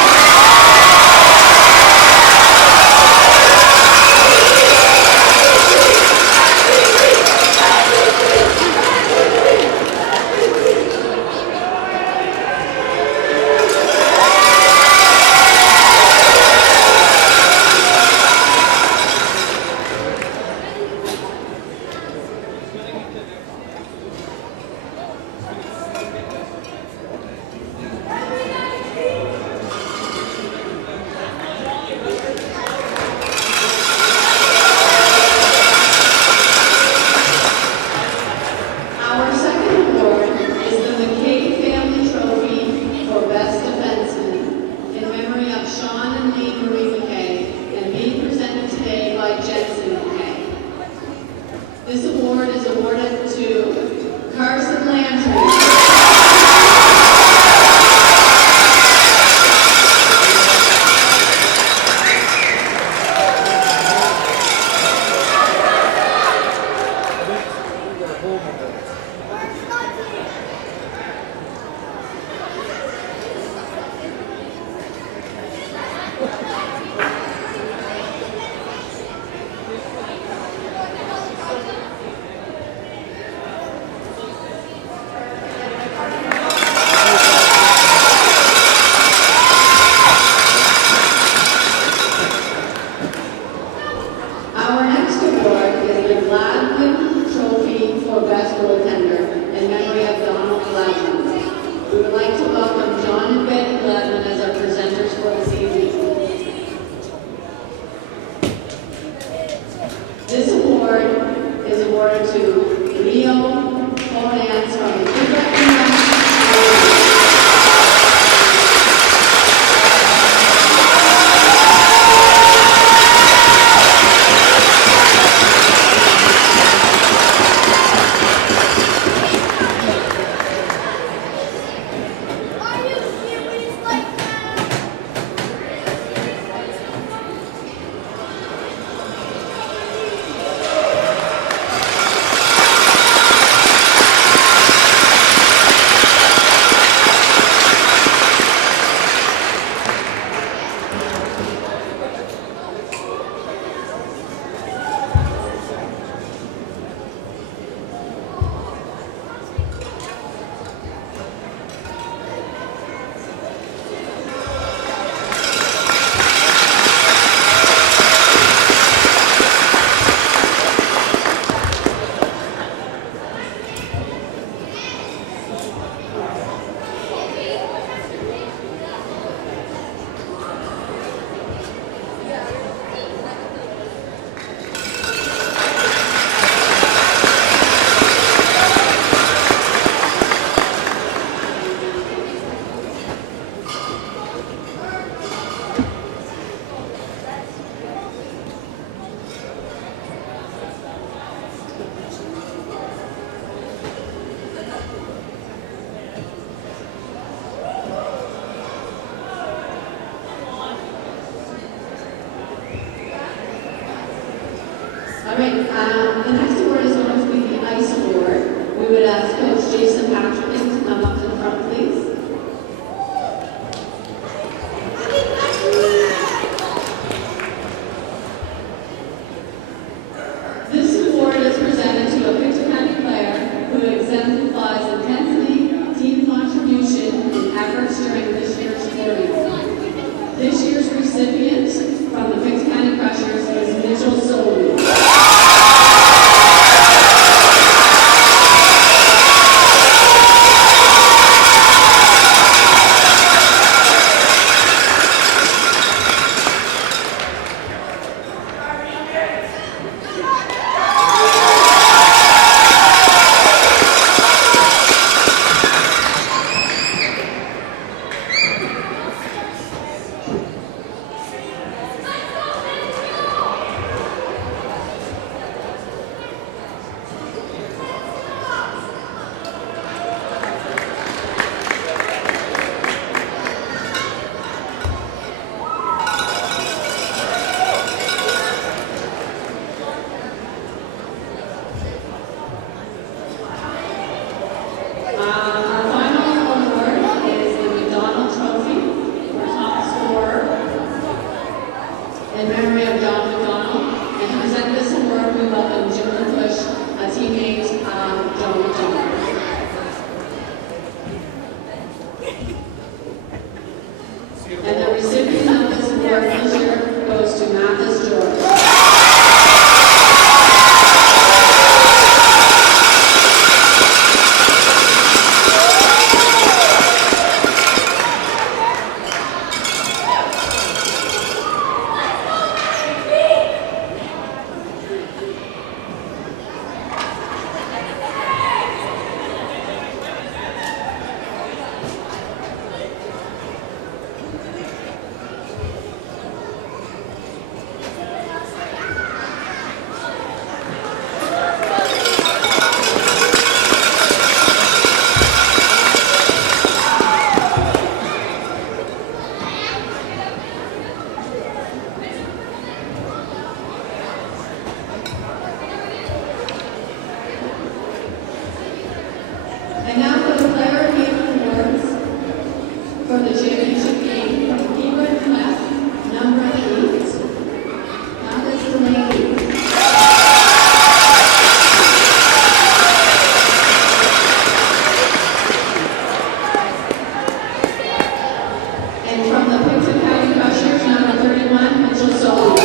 This award is awarded to Carson Landry. Our next award is the Gladwin Trophy for Best Goaltender. The next award is going to be the Ice Award. We would ask Coach Jason Patrick to come up to the front, please. This award is presented to a Pictou County player who exemplifies intensity, team contribution, and efforts during this year's tournament. This year's recipient from the Pictou County Crushers is Mitchell Soley. And the recipient of this award this year goes to Mathis George. And now for the player game awards for the championship game from Keyword Left, number 8. Now this is the ladies. And from the Pictou County Crushers, number 31, Mitchell Soley.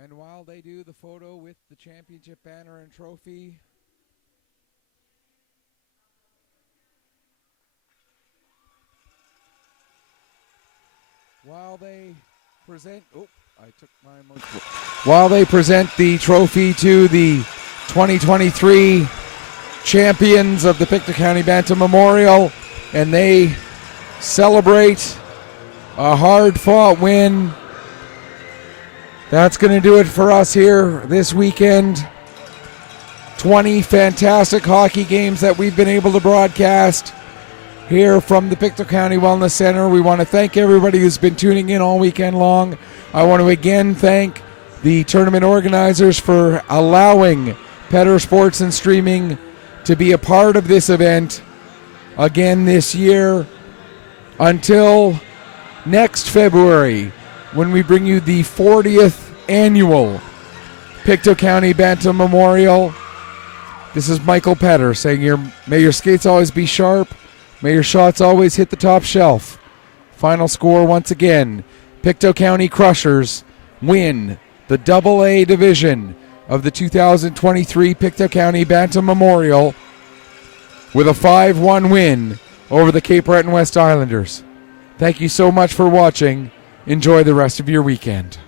And while they do the photo with the championship banner and trophy, while they present the trophy to the 2023 champions of the Pictou County Bantam Memorial, and they celebrate a hard-fought win. That's going to do it for us here this weekend. 20 fantastic hockey games that we've been able to broadcast here from the Pictou County Wellness Center. We want to thank everybody who's been tuning in all weekend long. I want to again thank the tournament organizers for allowing Petter Sports and Streaming to be a part of this event again this year. Until next February, when we bring you the 40th annual Pictou County Bantam Memorial. This is Michael Petter saying may your skates always be sharp, may your shots always hit the top shelf. Final score once again, Pictou County Crushers win the AA division of the 2023 Pictou County Bantam Memorial with a 5-1 win over the Cape Breton West Islanders. Thank you so much for watching. Enjoy the rest of your weekend.